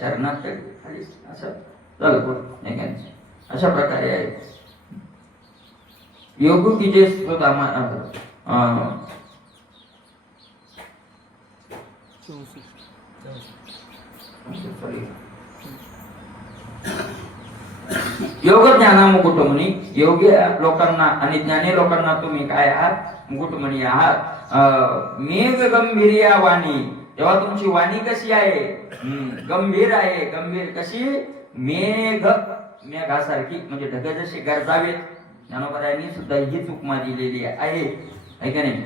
चरणात खाली असं चल, अशा प्रकारे आहे. योग की जे योग ज्ञाना मुकुटमणी, योग्य लोकांना आणि ज्ञानी लोकांना तुम्ही काय आहात, मुकुटमणी आहात. मेघ गंभीर वाणी, तेव्हा तुमची वाणी कशी आहे, गंभीर आहे. गंभीर कशी, मेघ मेघासारखी म्हणजे ढग जसे गरजावेत. ज्ञानोबरायांनी सुद्धा हीच उपमा दिलेली आहे का नाही,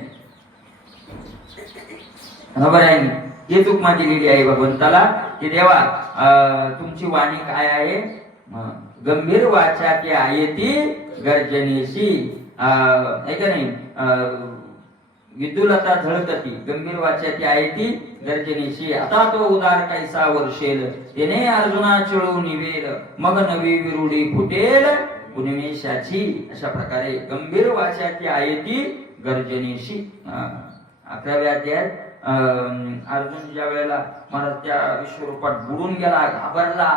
ज्ञानोबरायांनी हीच उपमा दिलेली आहे भगवंताला की देवा तुमची वाणी काय आहे, गंभीर वाचा की आहे ती गर्जनेशी, आहे का नाही, विद्युलता झळकती, गंभीर वाच्याची आहे ती गर्जनेशी. आता तो उदार कैसा वर्षेल, येणे अर्जुना चळू निवेल, मग नवी विरुडी फुटेल उन्मेषाची. अशा प्रकारे गंभीर वाच्याची आहे ती गर्जनेशी. 11व्या अध्यायात अर्जुन ज्या वेळेला महाराज त्या विश्वरूपात बुडून गेला, घाबरला,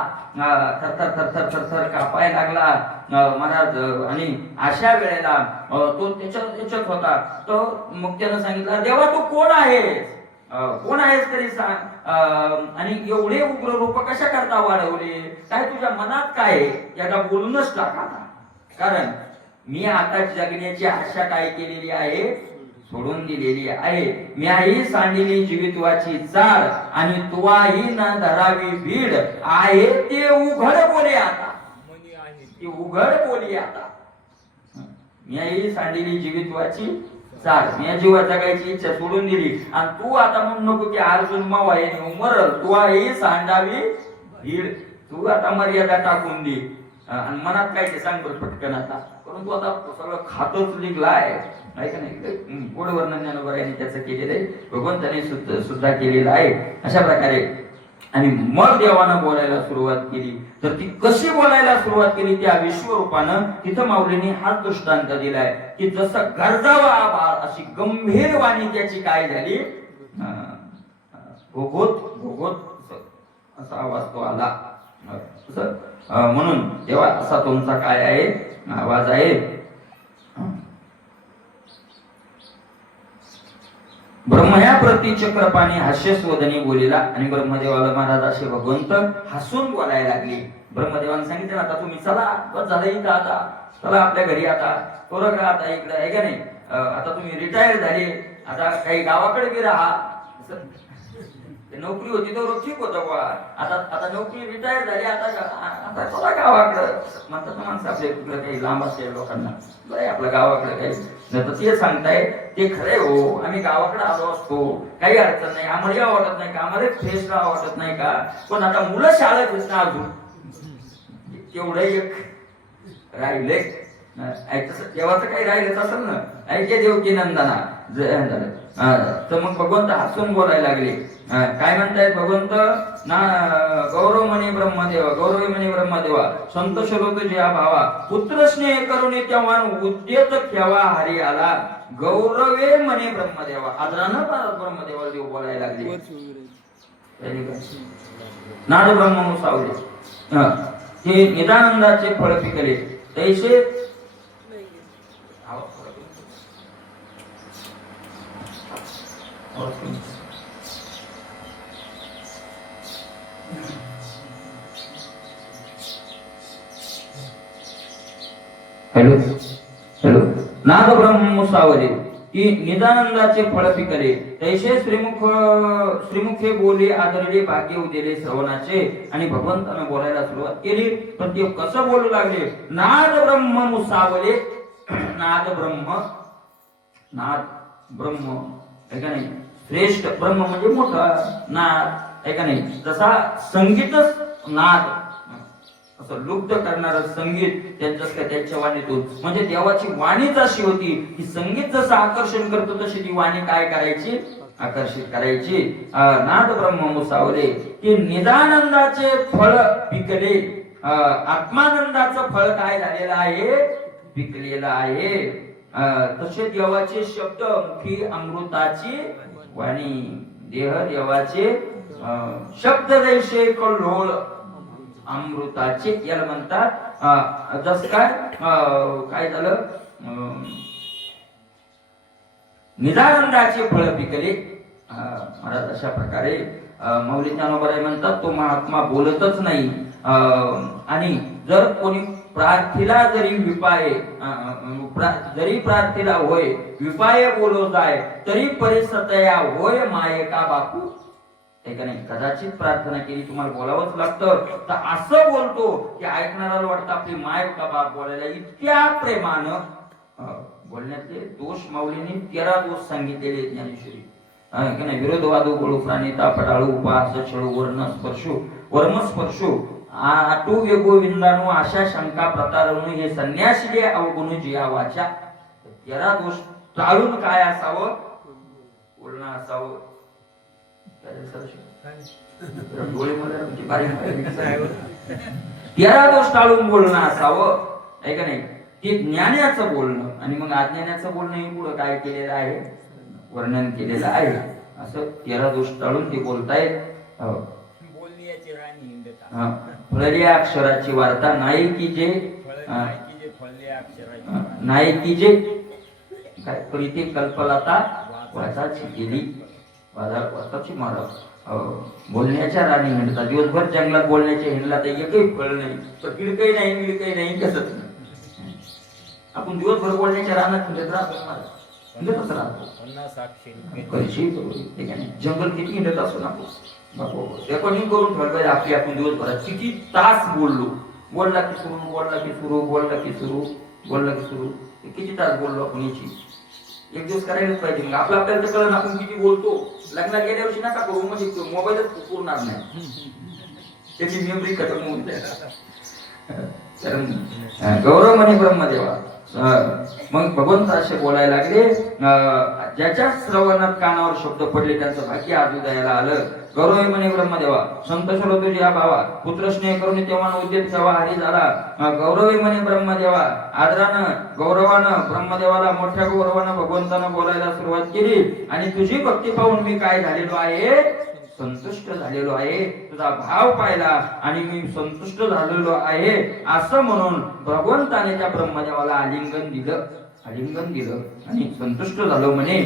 थरथर थरथर थरथर कापाय लागला महाराज, आणि अशा वेळेला तो त्याच्यात होता. तो मग त्यानं सांगितलं, देवा तू कोण आहेस, कोण आहेस तरी सांग, आणि एवढे उग्र रूप कशा करता वाढवले, काय तुझ्या मनात काय, याला बोलूनच टाका. कारण मी आता जगण्याची आशा काय केलेली आहे, सोडून दिलेली आहे. मी आई सांडिली जीवितवाची चाल आणि तुवाही न धरावी भीड आहे ते उघड बोले आता, ते उघड बोली आता. मी आई सांडिली जीवितवाची चाल, मी जीवा जगायची इच्छा सोडून दिली आणि तू आता म्हणू नको की अर्जुन मावाने मरल, तू आई सांडावी भीड, तू आता मर्यादा टाकून दे आणि मनात काय ते सांग बरं पटकन आता. परंतु आता सगळं खातच निघलाय नाही का नाही, गोड वर्णन ज्ञानोबरायांनी त्याचं केलेलं आहे, भगवंताने सुद्धा केलेलं आहे अशा प्रकारे. आणि मग देवानं बोलायला सुरुवात केली. तर ती कशी बोलायला सुरुवात केली त्या विश्वरूपानं तिथं माऊलींनी हाच दृष्टांत दिलाय की जसं गरजावा आभाळ अशी गंभीर वाणी त्याची काय झाली, भोगोत भोगोत असा आवाज तो आला. म्हणून तेव्हा असा तुमचा काय आहे आवाज आहे. ब्रह्मया प्रति चक्रपाणी हास्यस्वदनी बोलिला आणि ब्रह्मदेवाला महाराज असे भगवंत हसून बोलायला लागले. ब्रह्मदेवाने सांगितलं आता तुम्ही चला, बस झालं इथं, आता चला आपल्या घरी, आता पोरग आता इकडे आहे का नाही, आता तुम्ही रिटायर झाले, आता काही गावाकडे बी राहा. नोकरी होती तर ठीक होतं बा, आता आता नोकरी रिटायर झाली, आता चला गावाकडं म्हणतात ना माणसं आपल्या तिकडे काही लांब असते लोकांना, बरं आपल्या गावाकडे काही नाही तर ते सांगताय ते खरंय हो, आम्ही गावाकडे आलो असतो काही अडचण नाही, आम्हाला आवडत नाही का, आम्हाला फ्रेश आवडत नाही का, पण आता मुलं शाळेत येत ना अजून तेवढं एक राहिले. देवाचं काही राहिलंच असेल ना, ऐके देवकी नंदना तर मग भगवंत हसून बोलायला लागले. काय म्हणतायत भगवंत ना, गौरव म्हणे ब्रह्मदेवा, गौरव म्हणे ब्रह्मदेवा, संतोष होतो ज्या भावा, पुत्र स्नेह करून तेव्हा उद्यत ठेवा हरी आला, गौरवे म्हणे ब्रह्मदेवा. आदरानं ब्रह्मदेवाला देव बोलायला लागले. नाद ब्रह्म सावले हे निदानंदाचे फळ पिकले तैसे हॅलो हॅलो नाद ब्रह्म सावले की निदानंदाचे फळ पिकले तैसे श्रीमुखे बोले आदरले भाग्य उदिले श्रवणाचे. आणि भगवंताने बोलायला सुरुवात केली. पण ते कसं बोलू लागले, नाद ब्रह्म मुसावले, नाद ब्रह्म, नाद ब्रह्म आहे का नाही, श्रेष्ठ ब्रह्म म्हणजे मोठा नाद आहे का नाही, तसा संगीतच नाद असं लुप्त करणारं संगीत त्यांच्या वाणीतून, म्हणजे देवाची वाणीच अशी होती की संगीत जसं आकर्षण करतो तशी ती वाणी काय करायची, आकर्षित करायची. नाद ब्रह्म मुसावले की निदानंदाचे फळ पिकले, आत्मानंदाचं फळ काय झालेलं आहे, पिकलेलं आहे. तसे देवाचे शब्द मुखी अमृताची वाणी, देह देवाचे शब्द जैसे कल्लोळ अमृताचे याला म्हणतात. जस काय झालं, निदानंदाचे फळ पिकले. महाराज अशा प्रकारे माऊली ज्ञानोबराय म्हणतात तो महात्मा बोलतच नाही. आणि जर कोणी प्रार्थीला जरी विपाये जरी प्रार्थीला होय विपाये बोलवत आहे तरी परिसतया होय माये का बापू, का नाही, कदाचित प्रार्थना केली तुम्हाला बोलावंच लागतं तर असं बोलतो की ऐकणाऱ्याला वाटतं आपली माय का बाप बोलायला. इतक्या प्रेमानं बोलण्यातले दोष माऊलीने 13 दोष सांगितलेले ज्ञानेश्वरी का नाही. विरोधवादू गोळू प्राणी तापडाळू उपास छळू वर्ण स्पर्शू वर्मस्पर्शू आटू गोविंदानु आशा शंका प्रतारणू हे संन्यासीले अवगुण जिया वाचा. 13 दोष टाळून काय असावं, बोलणं असावं. 13 दोष टाळून बोलणं असावं आहे का नाही, ते ज्ञानाचं बोलणं. आणि मग अज्ञानाचं बोलणं हे पुढं काय केलेलं आहे, वर्णन केलेलं आहे. असं 13 दोष टाळून ते बोलतायत. फळले अक्षराची वार्ता नाही की जे नाही की जे काय प्रीती कल्पलता वाचाची गेली वाचाची मारा बोलण्याच्या राणी हिंडता. दिवसभर जंगलात बोलण्याच्या हिंडला तर एकही फळ नाही, तर किडकही नाही मिळकही नाही कसं. आपण दिवसभर बोलण्याच्या रानात हिंडत राहतो, हिंडतच राहतो. जंगल किती हिंडत असतो ना बापू, रेकॉर्डिंग करून ठेवलं आपली. आपण दिवसभरात किती तास बोललो, बोलला की सुरू, बोलला की सुरू, बोलला की सुरू, बोलला की सुरू, किती तास बोललो आपण याची. एक दिवस करायलाच पाहिजे. मग आपल्याला तर कळलं आपण किती बोलतो. लग्नात गेल्या वर्षी नका करू, म्हणजे मोबाईलच पुरणार नाही, त्याची मेमरी खतम होऊन जाईल. गौरव म्हणे ब्रह्मदेवा. मग भगवंत असे बोलायला लागले, ज्याच्या श्रवणात कानावर शब्द पडले त्यांचं भाग्य आजू द्यायला आलं. गौरव म्हणे ब्रह्मदेवा, संत तुझी या भावा, पुत्र स्नेह करून तेव्हा उद्देश सेवा हरी झाला. गौरव म्हणे ब्रह्मदेवा, आदरानं गौरवानं ब्रह्मदेवाला मोठ्या गौरवानं भगवंतानं बोलायला सुरुवात केली. आणि तुझी भक्ती पाहून मी काय झालेलो आहे, संतुष्ट झालेलो आहे. तुझा भाव पाहिला आणि मी संतुष्ट झालेलो आहे असं म्हणून भगवंताने त्या ब्रह्मदेवाला आलिंगन दिलं आणि संतुष्ट झालो. म्हणे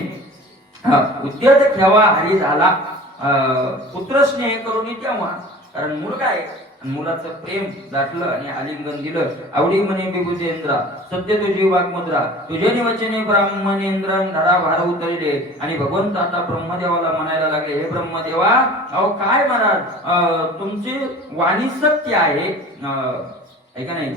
उद्यत ठेवा हरी झाला, पुत्र स्नेह करून तेव्हा, कारण मुलगा आहे, मुलाचं प्रेम दाटलं आणि आलिंगन दिलं. आवडी म्हणे विभुजेंद्रा, सत्य तुझी वाग्मुद्रा, तुझे निवचने ब्राह्मणेंद्र धरा भार उतरले. आणि भगवंत आता ब्रह्मदेवाला म्हणायला लागले, हे ब्रह्मदेवा, अहो काय महाराज, तुमची वाणी सत्य आहे, ऐका नाही,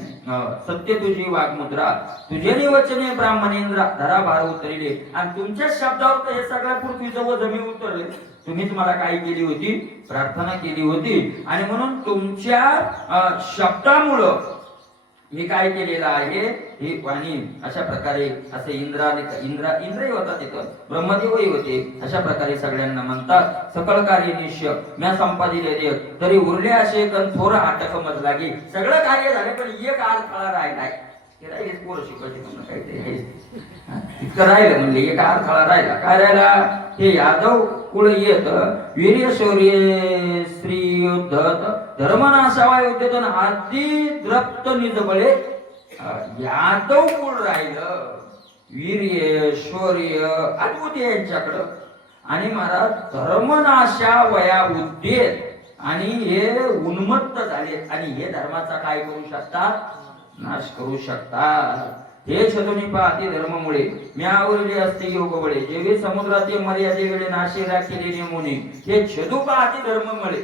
सत्य तुझी वाग्मुद्रा, तुझे निवचने ब्राह्मणेंद्र धरा भार उतरले. आणि तुमच्या शब्दावर हे सगळ्या पृथ्वीचं व जमीन उतरले. तुम्हीच मला काय केली होती, प्रार्थना केली होती. आणि म्हणून तुमच्या शब्दामुळं मी काय केलेलं आहे, ही वाणी. अशा प्रकारे असे इंद्रही होता तिथं, ब्रह्मदेवही होते. अशा प्रकारे सगळ्यांना म्हणतात, सकळ कार्य निश्चय म्या संपादिले देव, तरी उरले असे थोर आटक मज लागे. सगळं कार्य झाले पण एक अडथळा राहिलाय. ते राहिले पोर शिकवायचे म्हणून काहीतरी इतकं राहिलं, म्हणले एक अडथळा राहिला. काय राहिला, हे यादव कुळ येत वीर्य शौर्य श्री युद्धत धर्मनाशावा युद्धतन आदी द्रप्त निजबळे. यादव कुळ राहिलं, वीर्य शौर्य अद्भुत यांच्याकडं, आणि महाराज धर्मनाशा वया उद्देत, आणि हे उन्मत्त झाले आणि हे धर्माचा काय करू शकतात, नाश करू शकतात. हे छदुनी पाहते धर्मामुळे म्यावरले असते योग बळे, जेवे समुद्राचे मर्यादेकडे नाशे राखिले नेमुने. हे छदू पाहते धर्मामुळे.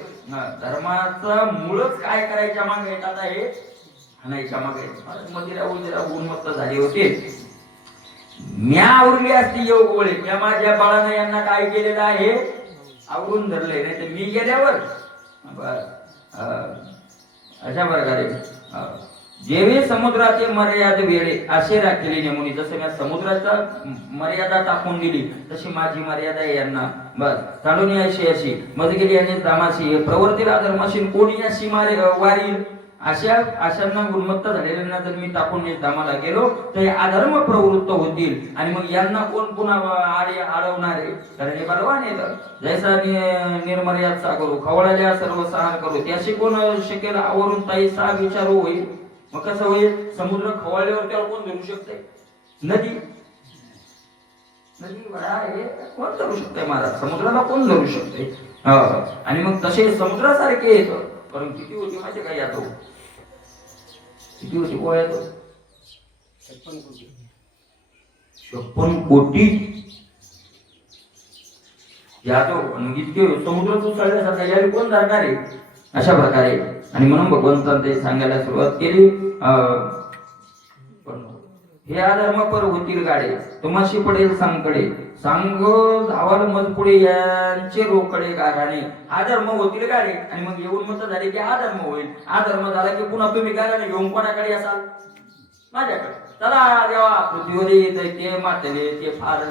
धर्माचा मूळच काय करायच्या मागे येतात आहे, हाणायच्या मागे. मदिरा उदिरा उन्मत्त झाले होते. म्यावरली असते योग बळे, या माझ्या बाळानं यांना काय केलेलं आहे, आवरून धरले. नाही तर मी गेल्यावर अशा प्रकारे जेवे समुद्राचे मर्याद वेळे असे राखलेली नेमुनी. जसं मी समुद्राचा मर्यादा टाकून दिली तशी माझी मर्यादा आहे यांना. बस चालून अशी अशी मज गेली आणि दामाशी प्रवृत्तीला धर्माशी कोणी अशी वारील. अशांना गुणवत्ता झालेल्यांना जर मी टाकून दामाला गेलो तर अधर्म प्रवृत्त होतील. आणि मग यांना कोण पुन्हा अडवणार आहे, कारण हे बलवान येतं. जैसा निर्मर्याद सागरू खवळाल्या सर्व सहार करू, त्याशी कोण शकेल आवरून ताई सा विचारू होईल. मग कसं होईल, समुद्र खवळल्यावर त्यावर कोण धरू शकते, नदी हे कोण धरू शकते महाराज, समुद्राला कोण धरू शकते. आणि मग तसे समुद्रासारखे येत. कारण किती होती माहिती काय यादव, किती होती गोळ्या, 56 कोटी यादव. इतके समुद्र तुसळल्यासारखा यावेळी कोण धरणार आहे, अशा प्रकारे. आणि म्हणून भगवंताने ते सांगायला सुरुवात केली, हे अधर्म पर होतील गाडे, तुम्हाशी पडेल सांगकडे, सांग धावाल मज पुढे यांचे रोकडे गाराणे. अधर्म होतील गाडे, आणि मग येऊन मत झाले की अधर्म होईल. अधर्म झाला की पुन्हा तुम्ही गाराने घेऊन कोणाकडे असाल, माझ्याकडे. चला देवा पृथ्वीवर येत ते मातले ते फार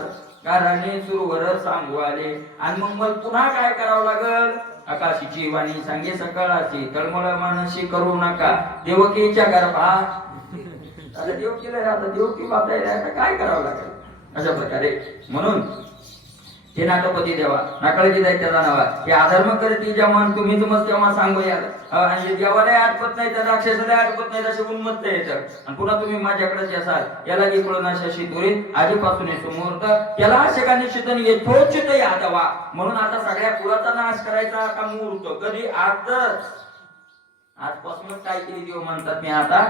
गाराने सुरवर सांगू आले. आणि मग पुन्हा काय करावं लागल, आकाशीची वाणी सांगे सकाळाची, तळमळ मानशी करू नका देवकीच्या गर्भात. आता देवकीला आता देवकी बाबदायला आता काय करावं लागेल, अशा प्रकारे. म्हणून हे नाटपती देवा नाकाळजी दैत्य जाणावा, हे अधर्म करती जेव्हा तुम्ही तुमच तेव्हा सांगू यार. आणि देवाला आठवत नाही तर राक्षसाला आठवत नाही, तसे उन्मत्त येतं. आणि पुन्हा तुम्ही माझ्याकडेच असाल, याला की कळनाशाशी त्वरित आधीपासून समोर त्याला अशा निश्चित यथोचित यादवा. म्हणून आता सगळ्या कुळाचा नाश करायचा का मुहूर्त कधी आजच, आजपासूनच काय केली देव म्हणतात, मी आता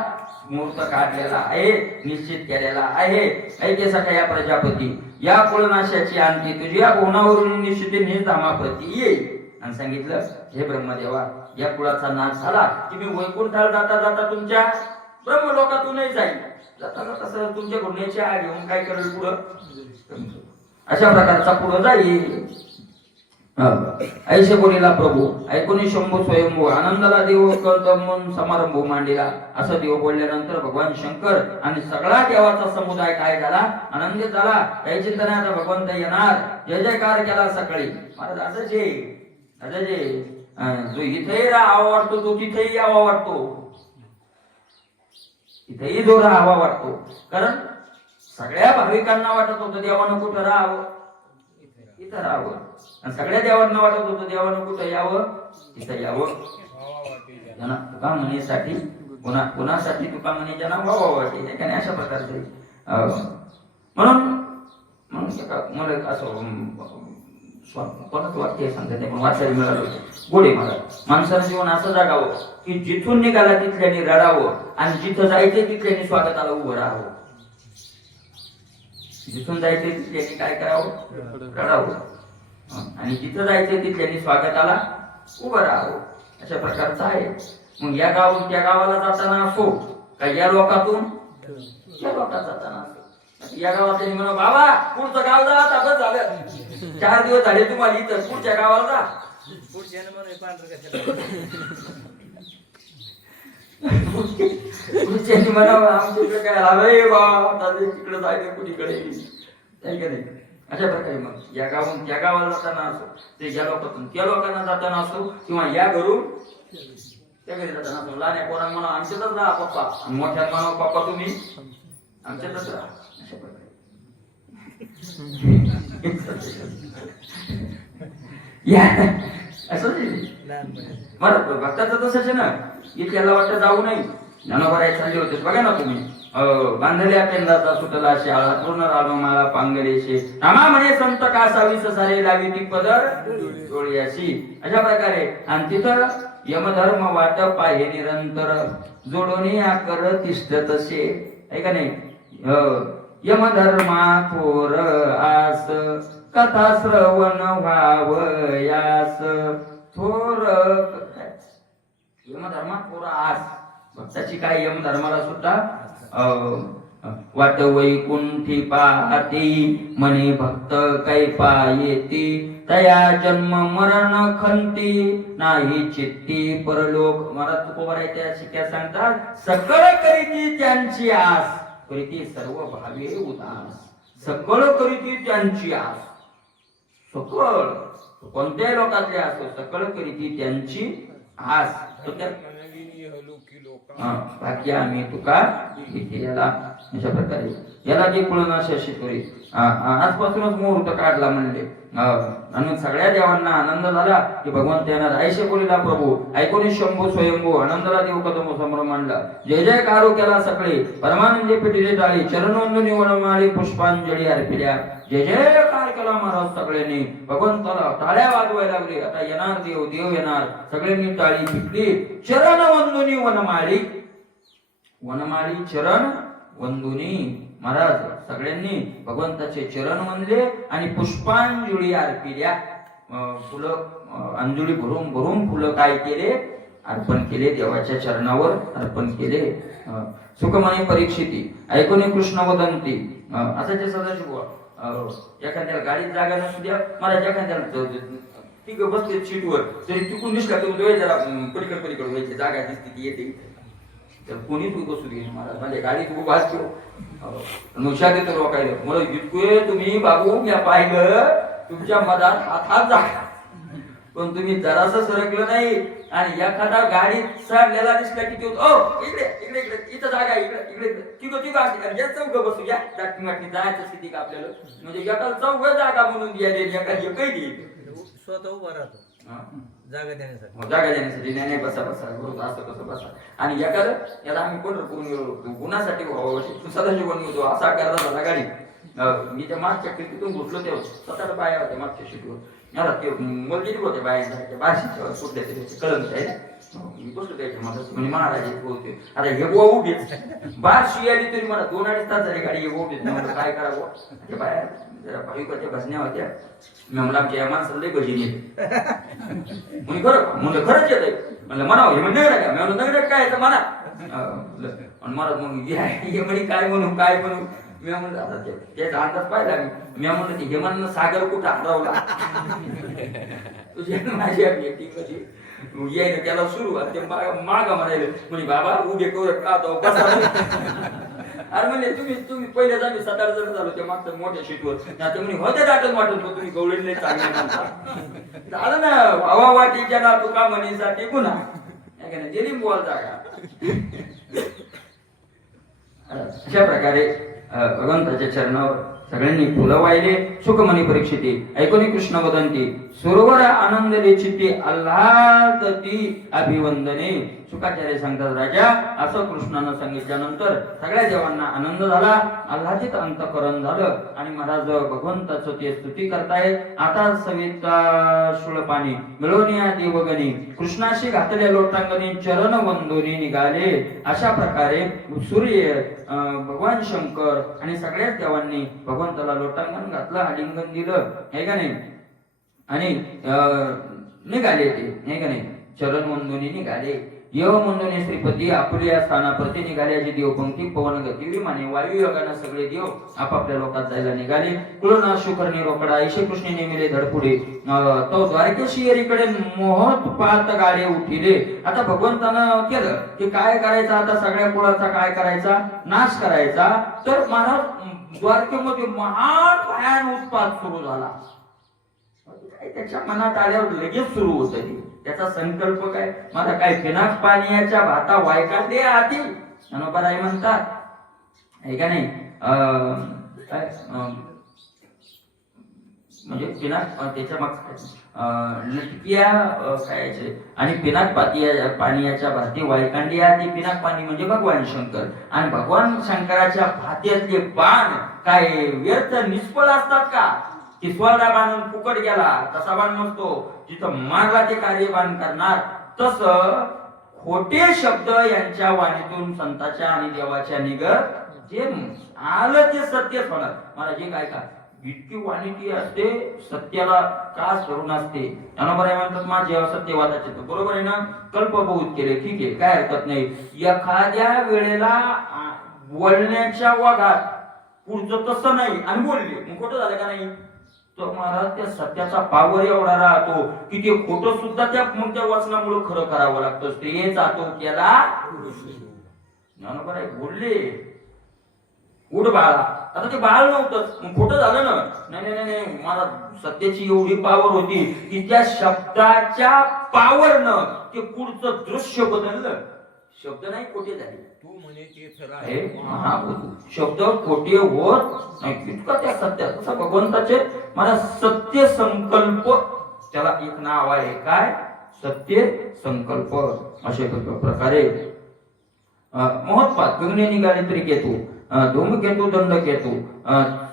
मुहूर्त काढलेला आहे, निश्चित केलेला आहे. ऐके सखा या प्रजापती, या कुळनाशाची अंती तुझ्या भुवनावरून निश्चित निज धामाप्रती येईल. आणि सांगितलं, हे ब्रह्मदेवा, या कुळाचा नाश झाला की मी वैकुंठाला जाता जाता तुमच्या ब्रह्मलोकातूनही जाईल. जाता जाता सर तुमच्या गुन्ह्याची आग घेऊन काय करेल पुढं, अशा प्रकारचा पुढं जाईल. ऐसे बोलिला प्रभू, ऐकून शंभू स्वयंभू आनंदाला देव कर्तमून समारंभ मांडला. असं देव बोलल्यानंतर भगवान शंकर आणि सगळा देवाचा समुदाय काय झाला, आनंदित झाला. काही चिंता नाही, आता भगवंत येणार. जय जयकार केला सकाळी. महाराज असं जो इथेही राहावा वाटतो तो तिथेही यावा वाटतो, इथेही जो राहावा वाटतो. कारण सगळ्या भाविकांना वाटत होतं देवानं कुठं राहावं, इथं राहावं. आणि सगळ्या देवांना वाटत होतं देवानं कुठं यावं, इथं यावं. तुका म्हणीसाठी कुणासाठी तुका म्हणे ज्यांना व्हावा वाटे, एखाद्या अशा प्रकारचे. म्हणून मला असं कोणाच वाक्य सांगतात पण वाचायला मिळालं, गोडे महाराज. माणसानं जीवन असं जगावं की जिथून निघाला तिथल्याने रडावं आणि जिथं जायचं तिथल्याने स्वागताला उभं राहावं. जिथून जायचंय तिथल्याने काय करावं, रडावं. आणि जिथं जायचंय तिथल्याने स्वागताला उभं राहावं. अशा प्रकारचं आहे. मग या गावून त्या गावाला जाताना असो का या लोकातून या लोकात जाताना असो, या गावात म्हणा बाबा पुढचं गाव जा, आता बस झालं 4 दिवस झाले तुम्हाला इथं, पुढच्या गावाला जा. पुढच्यानी म्हणावं आमच्याकडे काय आलंय बा, तिकडे जायचं कुणीकडे. अशा प्रकारे मग या गावून त्या गावाला जाताना असो, ते या लोकातून त्या लोकांना जाताना असो, किंवा या घरून त्या घरी जाताना असो. लहान पोरांना म्हणा आमच्यातच राहा पप्पा, मोठ्या म्हणा पप्पा तुम्ही आमच्यातच राहा. अशा प्रकारे भक्ताचं तसंच आहे ना. इथल्याला वाटतं जाऊ नाही, ज्ञानोबा चालले होते बघा ना तुम्ही. बांधल्या पेंदाचा सुटला शाळा, पूर्ण रालो मला पांगलेशे रामा म्हणे संत कासावीस सारे लावी ती पदर डोळी अशी. अशा प्रकारे. आणि तिथं यमधर्म वाटप आहे निरंतर, जोडोनी आकर तिष्ठ तसे, आहे का नाही. यमधर्मा थोर आस, कथा श्रवण व्हावयास. थोर यमधर्मा थोर आस, भक्ताची काय यमधर्माला सुद्धा वाट वैकुंठी पाहती, म्हणे भक्त काही पायेती. तया जन्म मरण खंती, नाही चित्ती परलोक. मला तुकोबरायच्या शिक्या सांगतात, सकळ करीती त्यांची आस, करीती सर्व भावे उदास. सकळ करीती त्यांची आस, सकळ कोणत्याही लोकातले असो, सकळ करीती त्यांची आस. बाकी आम्ही तुका याला अशा प्रकारे याला जे कुळनाशाशी करी आजपासूनच मुहूर्त काढला म्हणले. आणि सगळ्या देवांना आनंद झाला की भगवंत येणार. ऐसे बोलिला प्रभू, ऐकून शंभू स्वयंभू आनंदाला देव कदम समोर मांडला. जय जयकारो केला सगळे, परमानंदे पिटिले टाळी, चरणोंदनी वनमाळी पुष्पांजली अर्पिल्या. जय जयकार केला महाराज सगळ्यांनी. भगवंताला टाळ्या वाजवायला लागले. आता येणार देव, देव येणार. सगळ्यांनी टाळी पिटली. चरण वंदुनी वनमाळी, वनमाळी चरण वंदुनी. महाराज सगळ्यांनी भगवंताचे चरण वंदले आणि पुष्पांजली अर्पिल्या. फुलं अंजुळी भरून भरून फुलं काय केले, अर्पण केले, देवाच्या चरणावर अर्पण केले. सुखमने परीक्षिती ऐकून कृष्ण वदंती. असाचे सदाशिव एखाद्याला गाडीत जागा नसू द्या, मला एखाद्याला ती बसते सीटवर तरी तिकून दिसला तर जरा पलीकड व्हायची जागा दिसते ती येते, तर कोणीच बसू दे महाराज माझ्या गाडीत उभा असतो. नुशा देतो लोकायला, मला इतके तुम्ही बाबू मी पाहिलं तुमच्या मधात हातात जागा, पण तुम्ही जरासं सरकलं नाही आणि एखादा गाडीत चढलेला दिसला की इकडे इकडे इकडे इथं जागा इकडे इकडे तिघ चौघ बसू या जायचं स्थिती का आपल्याला, म्हणजे एकाला चौघ जागा म्हणून द्यायला स्वतः उभा राहतो जागा देण्यासाठी. जागा देण्यासाठी नाही बसा बसा असं कसं बसा. आणि एखादं याला आम्ही कोण गुन्हासाठी सदाशिव बनून होतो असा करता झाला गाडी. मी त्या मागच्या खिडकीतून घुसलो तेव्हा 7-8 बाया होत्या मागच्या सीटवर. मला ते मुलगी होते बायांसारख्या 1200 कुठल्या तरी कळंत आहे मी बसलो त्याच्या मागं म्हणजे महाराज बोलते आता हे बुवा उभेच बारशी आली तरी मला 2-2.5 तास झाले गाडी हे उभेच म्हणलं काय करावं ते बाहेर जरा भाविकाच्या भजन्या होत्या मी म्हणलं आमच्या या माणसाला लय भजन येते म्हणजे खरं म्हणलं खरंच येत आहे म्हणलं म्हणावं हे म्हणजे काय मी म्हणलं नगरात काय येतं म्हणा आणि मला मग हे म्हणे काय म्हणू मी म्हणलं आता त्याचा अंदाज पाहिला मी म्हणलं की हे म्हणणं सागर कुठं आंधरावला तुझ्या माझ्या मीटिंगमध्ये यायला त्याला सुरू ते मागा म्हणाले म्हणे बाबा उभे करू का तो बसा अरे म्हणजे तुम्ही पहिलेच आम्ही 7-8 जण झालो त्या मागच्या मोठ्या शीटवर ते म्हणे होते दाटच वाटत तुम्ही गवळीले चांगले म्हणता झालं ना हवा वाटीच्या ना तुका म्हणीसाठी गुन्हा दिली बोल जागा अशा प्रकारे भगवंताच्या चरणावर सगळ्यांनी फुलं वाहिले सुखमनी परीक्षिती ऐकोनी कृष्ण वदंती सरोवर आनंद लेचिती आल्हादती अभिवंदने शुकाचार्य सांगतात राजा असं कृष्णानं सांगितल्यानंतर सगळ्या देवांना आनंद झाला आल्हादित अंतकरण झालं आणि महाराज भगवंताचं ते स्तुती करतायत आता सविता शुळपाणी मिळवण्या देवगणी कृष्णाशी घातल्या लोटांगणी चरण वंदोनी निघाले अशा प्रकारे सूर्य भगवान शंकर आणि सगळ्याच देवांनी भगवंताला लोटांगण घातलं आलिंगन दिलं हे का नाही आणि निघाले ते हे का नाही चरण वंदोनी निघाले यव मंदोने श्रीपती आपुल्या स्थानाप्रती निघाल्याची देव पंक्ती पवन गती विमाने वायू योगाने सगळे देव आपापल्या लोकात जायला निघाले कुळना शुकरणी रोकडा ऐशे कृष्णी नेमिले धडपुडे तो द्वारकेशी येरीकडे मोहत पात गाडे उठिले आता भगवंतानं केलं की काय करायचं आता सगळ्या कुळाचा काय करायचा नाश करायचा तर महाराज द्वारकेमध्ये महान भयान उत्पात सुरू झाला त्याच्या मनात आल्यावर लगेच सुरू होत त्याचा संकल्प काय मला काय पिनाक पाण्याच्या भाता वायकांडे आधी नोबराई म्हणतात आहे का नाही म्हणजे पिनाक त्याच्या मागच्या लटकिया खायचे आणि पिनाक पाण्याच्या भाती वायकांडी आधी पिनाक पाणी म्हणजे भगवान शंकर आणि भगवान शंकराच्या भात्यातले बाण काय व्यर्थ निष्फळ असतात का की स्वरला बांधून फुकट गेला तसा बाण नसतो जिथं मारला ते कार्यबान करणार तस खोटे शब्द यांच्या वाणीतून संतांच्या आणि देवाच्या निघत जे आलं ते सत्यच होणार मला जे काय का इतकी वाणी ती असते सत्याला कास धरून असते बरोबर म्हणतात माझे सत्यवादाचे तर बरोबर आहे ना कल्प बहुत केले ठीक आहे काय हरकत नाही एखाद्या वेळेला बोलण्याच्या वागात पुढचं तसं नाही आणि बोलले मग खोटं झालं का नाही तो महाराज त्या सत्याचा पावर एवढा राहतो की ते खोटं सुद्धा त्या मोठ्या वचनामुळे खरं करावं लागतं स्त्रिये जातो केला बरोबर आहे बोलले उड बाळा आता ते बाळ नव्हतं मग खोटं झालं ना नाही नाही नाही मला सत्याची एवढी पावर होती की त्या शब्दाच्या पावरनं ते पुढचं दृश्य बदललं शब्द नाही खोटे झाले तू म्हणे ते खरं शब्द खोटे होत नाही इतका त्या सत्यात तसं भगवंताचे मला सत्य संकल्प त्याला एक नाव आहे काय सत्य संकल्प अशा प्रकारे महोत्पात गगने निघाले तरी केतू धूमकेतू दंड केतू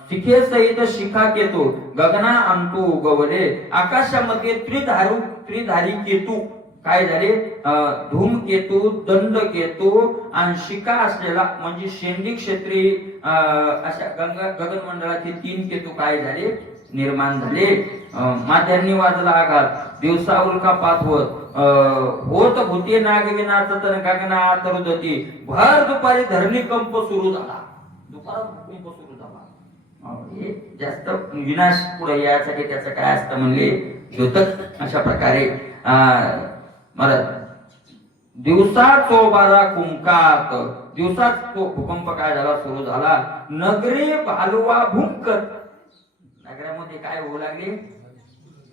शिखे सहित शिखा केतू गगना अंतू उगवले आकाशामध्ये त्रिधारी केतू काय झाले धूमकेतू दंड केतू आणि शिखा असलेला म्हणजे शेंडी क्षेत्री अशा गगन मंडळाचे 3 केतू काय झाले निर्माण झाले माथ्यांनी वाजला आघात दिवसा उल्का पात होत भूते नागविनाच तर गगना तरुदती भर दुपारी धरणीकंप सुरू झाला दुपारात भूकंप सुरू झाला हे जास्त विनाश पुढे यासाठी त्याचं काय असतं म्हणले द्योतक अशा प्रकारे महाराज दिवसा 12 कुंकात दिवसात तो भूकंप काय झाला सुरू झाला नगरी भालुवा भुंकत नगरामध्ये काय होऊ लागले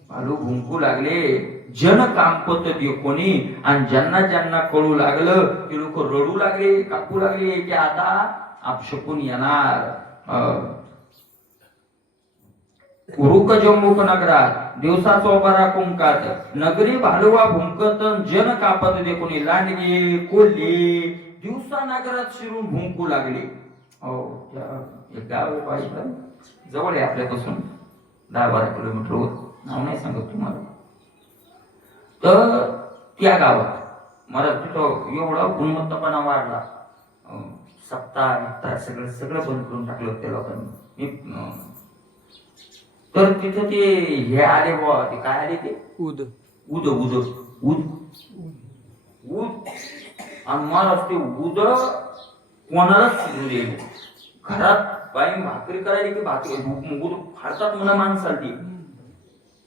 भालू भुंकू लागले जन कांपत कोणी आणि ज्यांना कळू लागलं ते लोक रडू लागले कापू लागले की आता आपशकून येणार उरुक जम्मुक नगरात दिवसा 12 कुंकात नगरी भालुवा भुंकत जन कापत देखुनी लांडगे कोल्हे दिवसा नगरात शिरून भुंकू लागले हो एक गाव पाहिजे जवळ आहे आपल्यापासून 10-12 किलोमीटर नाव नाही सांगत तुम्हाला तर त्या गावात मला तिथं एवढा गुणवत्तापणा वाढला. सप्ताह सगळं सगळं बंद करून टाकलं त्या लोकांनी. तर तिथं ते हे आले बुवा, ते काय आले ते उद उद उद उद उद आणि मला ते उद कोणालाच शिजू दे. घरात बाई भाकरी करायली की भाकरी उद फाडतात म्हणा माणसाला. ती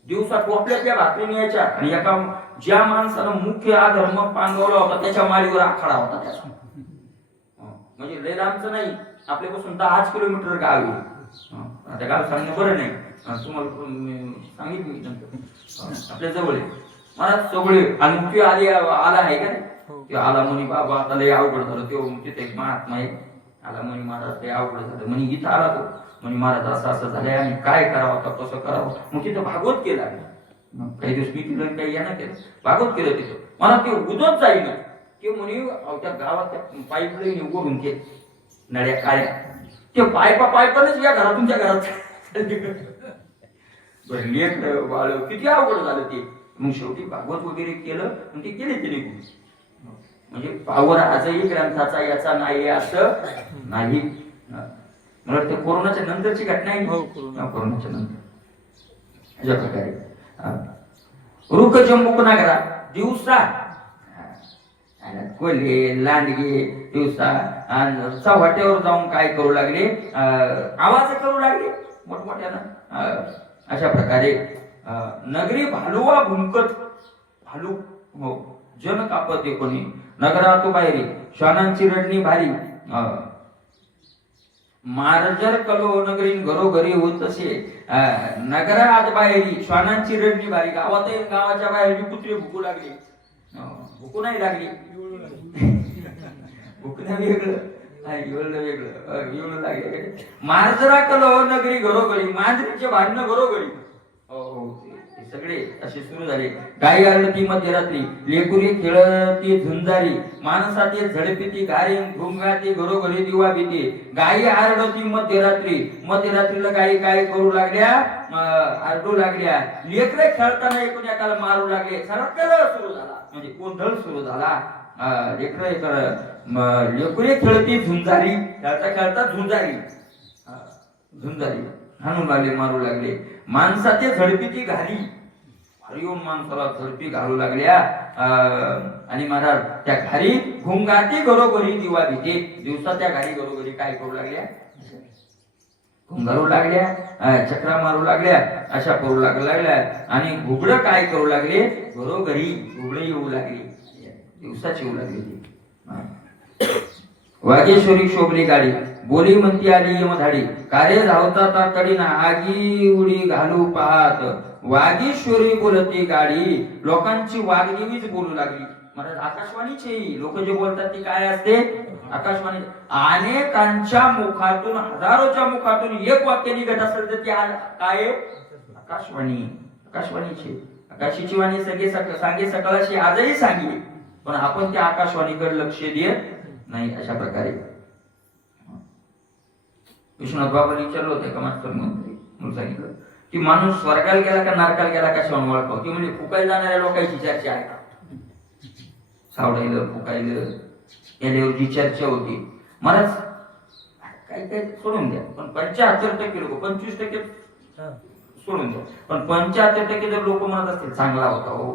दिवसात आपल्या त्या भाकरी न्यायच्या आणि एका ज्या माणसानं मुख्य अधर्म पांगवला होता त्याच्या माळीवर आखाडा होता त्याचा. म्हणजे लय लांबचं नाही, आपल्यापासून 10 किलोमीटर गाव आहे. त्या गाव सांगणं बरं नाही, तुम्हाला सांगितलं मी नंतर. आपल्या जवळ आहे मला सगळे. आणि मुख्य आली आला आहे का नाही, आला म्हणे बाबा आता लय अवघड झालं. तो तिथे एक महात्मा आहे, आला म्हणे महाराज लय अवघड झालं म्हणे. इथं आला तो म्हणे महाराज असं असं झालंय आणि काय करावं आता कसं करावं. मग तिथं भागवत केला. काही दिवस मी तिथं काही यानं केलं, भागवत केलं तिथं. मला ते उदच जाईल ते म्हणे त्या गावात पाईपलाईन उघडून ते नळ्या काळ्या ते पायपानच या घरातून त्या घरात लेख बाळ किती अवघड झालं ते. मग शेवटी भागवत वगैरे केलं आणि ते केले ते निघून. म्हणजे पावर आजही ग्रंथाचा याचा नाही असं नाही. मला वाटतं कोरोनाच्या नंतरची घटना आहे. कोरोनाच्या नंतर अशा प्रकारे रुख जंबुक नागरा दिवसा कोल्हे लांडगे दिवसा चव्हाट्यावर जाऊन काय करू लागले, आवाज करू लागले मोठमोठ्यानं. अशा प्रकारे नगरी भालुवा भुंकत भालू हो जन कापते कोणी नगरातू बाहेरी श्वानांची रडणी भारी. मार्जर कलो नगरीन घरोघरी होत असे नगरात बाहेरी श्वानांची रडणी भारी. गावाच्या बाहेर कुत्रे भुकू लागले. भुकू नाही लागली, भुकणं वेगळं वेगळं लागले. मार्जरा कलो नगरी घरोघरी मांजरीचे भांडणं घरोघरी. सगळे असे सुरू झाले. गाई आरडती मध्यरात्री लेकुरी खेळती झुंजारी माणसाते झडपीती गारी घुंगाती घरोघरी दिवा भीती. गाई आरडती मध्यरात्रीला गाई काय करू लागल्या, आरडू लागल्या. लेकरे खेळताना एकूण एकाला मारू लागले. सरकल सुरू झाला म्हणजे गोंधळ सुरू झाला. लेकुरे खेळती झुंजारी खेळता खेळता झुंजारी हाणून लागले मारू लागले. माणसाचे झडपीती घाली येऊन माणसाला झडपी घालू लागल्या. आणि महाराज त्या घारी घुंगाती घरोघरी दिवा भीते. दिवसा त्या घारी घरोघरी काय करू लागल्या, घुंगारू लागल्या, चक्रा मारू लागल्या, अशा करू लागल्या. आणि घुबड काय करू लागले, घरोघरी घुबड येऊ लागली, दिवसाची येऊ लागली. वागेश्वरी शोभली गाडी बोली म्हणती आली यमधाडी. कार्य धावता तातडीनं आगी उडी घालू पाहत. वागेश्वरी बोलती गाडी लोकांची वागदेवीच बोलू लागली. महाराज आकाशवाणीची लोक जे बोलतात ती काय असते, आकाशवाणी. अनेकांच्या मुखातून हजारोच्या मुखातून एक वाक्य निघत असेल तर ती काय आकाशवाणी. आकाशवाणीची आकाशीची वाणी सांगे सकळाशी आजही सांगली. पण आपण त्या आकाशवाणीकडे लक्ष देत नाही. अशा प्रकारे विश्वनाथ बाबांनी विचारलं होतं का मास्तर मंत्री म्हणून सांगितलं की माणूस स्वर्गाला गेला का नरकाला गेला कशावर ओळखावं. ती म्हणजे फुकायला जाणाऱ्या लोकांची चर्चा आहे का, सावडायला फुकायला याच्यावरची चर्चा होती. महाराज काही काही सोडून द्या, पण 75% लोक 25% सोडून द्या, पण 75% जर लोक म्हणत असतील चांगला होता हो,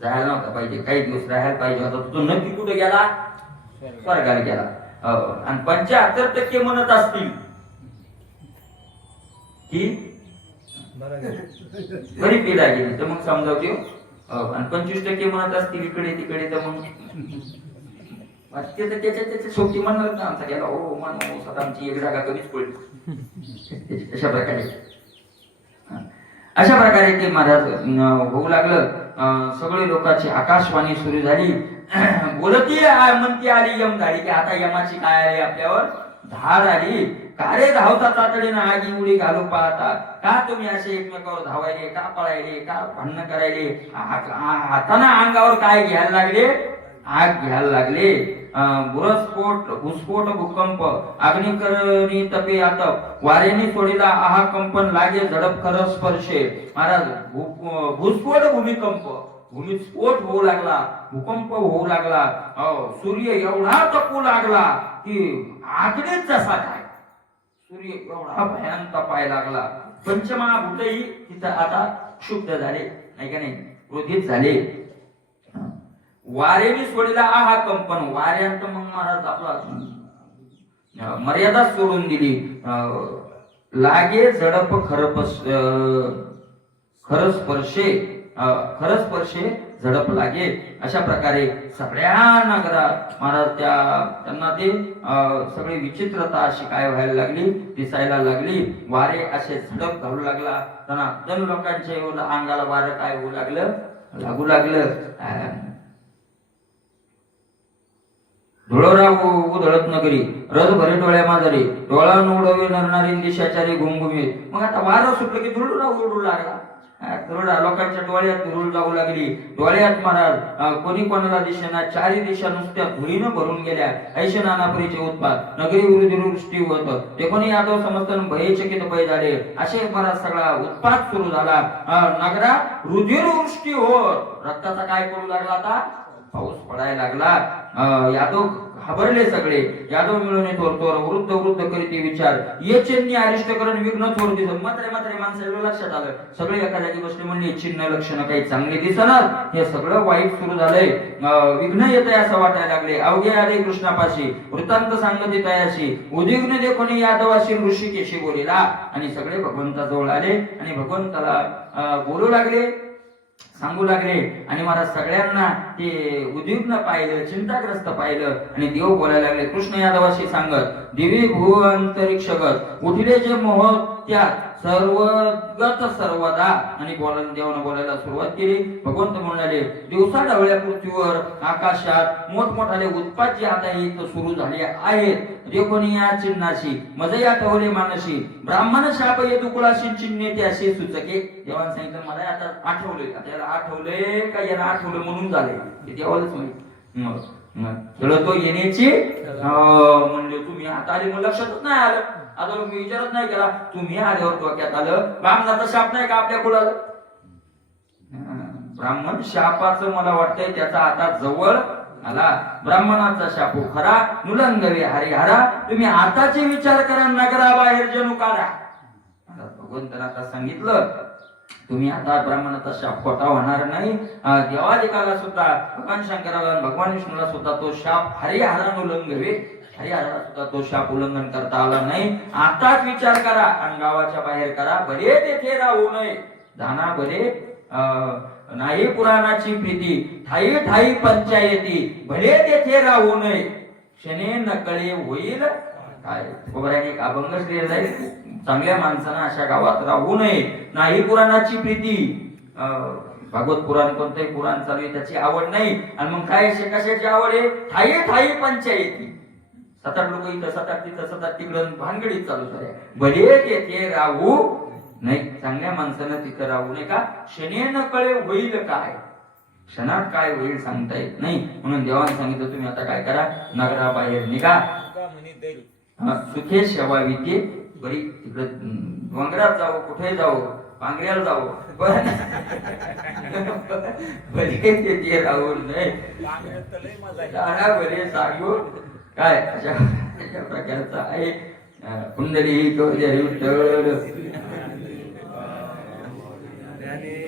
जायला नव्हता पाहिजे, काही दिवस राहायला पाहिजे होता, तो नक्की कुठे गेला, स्वर्गाला गेला. आणि 75% म्हणत असतील की बरी पिढा गेली तर मग समजावते. आणि 25% म्हणत असतील इकडे तिकडे तर मग त्याच्या सोबती म्हणणार ना आमचा गेला हो मानव आमची एक जागा कमीच पडली. अशा प्रकारे ते महाराज होऊ लागलं. सगळे लोकांची आकाशवाणी सुरू झाली. बोलती म्हणती आली यमधारी की आता यमाची काय आली आपल्यावर धाड आली. का रे धावता तातडीनं आगी उडी घालू पाहता. का तुम्ही असे एकमेकावर धावायले, का पळायले, का भांडणं करायले, हाताना अंगावर काय घ्यायला लागले, आग घ्यायला लागले. भूस्फोट भूकंप अग्निकरणी तपे आतप वाऱ्याने सोडीला आहा कंपन लागे झडप खर स्पर्शे. महाराज भूस्फोट भूमिकंप भूमिस्फोट होऊ लागला, भूकंप होऊ लागला, सूर्य एवढा तपू लागला की आगळेच जसा काय सूर्य एवढा भयान तपायला लागला. पंचमहाभूतही तिथं आता क्षुब्ध झाले, नाही का नाही, क्रोधित झाले. वारेने सोडला हा कंपन, वाऱ्यात मग महाराज आपला मर्यादा सोडून दिली. लागे झडप खर स्पर्शे झडप लागे. अशा प्रकारे सगळ्या नगरात महाराज त्यांना ते सगळी विचित्रता अशी काय व्हायला लागली, दिसायला लागली. वारे असे झडप घालू लागला त्यांना. जण लोकांच्या अंगाला वारं काय होऊ लागलं, लागू लागलं. धुळोरा उधळत नगरी रथ भरे डोळ्या माजरी, डोळा उडवे नरणारी दिशाचारी घुमघुमी. मग आता वारं सुटलं की धुळोरा उडू लागला. धुळोरा लोकांच्या डोळ्यात धूळ जाऊ लागली. डोळ्यात महाराज कोणी कोणाला दिसेना, चारी दिशा नुसत्या धुळीनं भरून गेल्या. ऐशे नानापुरीचे उत्पात नगरी वृष्टी होत. ते कोणी यादव समजताना भयचकित भय झाले. असे महाराज सगळा उत्पात सुरू झाला. नगरात रुधिरवृष्टी होत, रक्ताचा काय करू लागला, आता पाऊस पडायला लागला. यादव घाबरले सगळे. यादव मिळून थोर वृद्ध करीत विचार ये चिन्ह अरिष्टकरण विघ्न थोर दिसत. मात्र माणसाला लक्षात आलं, सगळे एका जागी बसले, म्हणले चिन्ह लक्षण काही चांगले दिसणार, हे सगळं वाईट सुरू झालंय, विघ्न येत आहे असं वाटायला लागले. अवघे आले कृष्णापाशी वृत्तांत सांगते तयाशी, उद्विग्न देखोनी यादवाशी ऋषिकेशी बोलिला. आणि सगळे भगवंताजवळ आले आणि भगवंताला बोलू लागले, सांगू लागले. आणि महाराज सगळ्यांना ते उद्विग्न पाहिलं, चिंताग्रस्त पाहिलं. आणि देव बोलायला लागले कृष्ण यादवाशी सांगत, दिवी भू अंतरिक्षगत उठले जे मोह त्यात सर्वगत सर्वदा. आणि देवानं बोलायला सुरुवात केली. भगवंत म्हणाले, दिवसा ढवळ्या पृथ्वीवर आकाशात मोठमोठाले उत्पात जे आता इथं सुरू झाले आहेत, जे कोणी या चिन्हाशी मज या ठवले मानशी ब्राह्मण शाप येतो कुळाशी चिन्हे ते असे सुचके. देवानं सांगितलं मला आता आठवले, आता याला आठवले का याला आठवलं म्हणून झाले, ते देवालाच माहिती. खेळतो येण्याची म्हणले तुम्ही आता आले, मग लक्षातच नाही आलं. आता लोक विचारत नाही केला, तुम्ही आल्यावर डोक्यात आलं ब्राह्मणाचा शाप नाही का आपल्या कुळाला. ब्राह्मण शापाचं मला वाटतंय त्याचा आता जवळ आला. ब्राह्मणाचा शाप खरा नुलंगवे हरिहरा, तुम्ही आताचे विचार करा, नगराबाहेर जणू काढा. भगवंतानं आता सांगितलं तुम्ही आता ब्राह्मणाचा शाप खोटा होणार नाही. देवादिकाला सुद्धा भगवान शंकराला भगवान विष्णूला सुद्धा तो शाप हरिहरा नुलंगवे, हरिहराला सुद्धा तो शाप उल्लंघन करता आला नाही. आताच विचार करा आणि गावाच्या बाहेर करा, भले तेथे राहू नये. जाना भले नाही पुराणाची प्रीती, ठाई ठाई पंचायती भले तेथे राहू नये. क्षणे नकळे होईल काय. खबराने एक अभंग लिहिला आहे, चांगल्या माणसानं अशा गावात राहू नये. नाही पुराणाची प्रीती, भागवत पुराण कोणतंही पुराण चालू आहे त्याची आवड नाही. आणि मग काय कशाची आवड आहे, ठाई ठाई पंचायती. 7-8 लोक इथं 7-8 तिथं 7-8 तिकडं भानगडीत चालू झाले. भले तेथे राहू नाही, चांगल्या माणसानं तिथं राहू नये. का क्षणे नकळे होईल काय, क्षणात काय होईल सांगता येत नाही. म्हणून देवाने सांगितलं तुम्ही आता काय करा, नगराबाहेर निघा. सुखे शेवावी ते बरी, तिकडे डोंगरात जाऊ, कुठे जाऊ, पांगऱ्याला जाऊ, पण बरे ते राहू नये. बरे सांगू काय अशा प्रकारचा आहे. कुंडली विठ्ठल.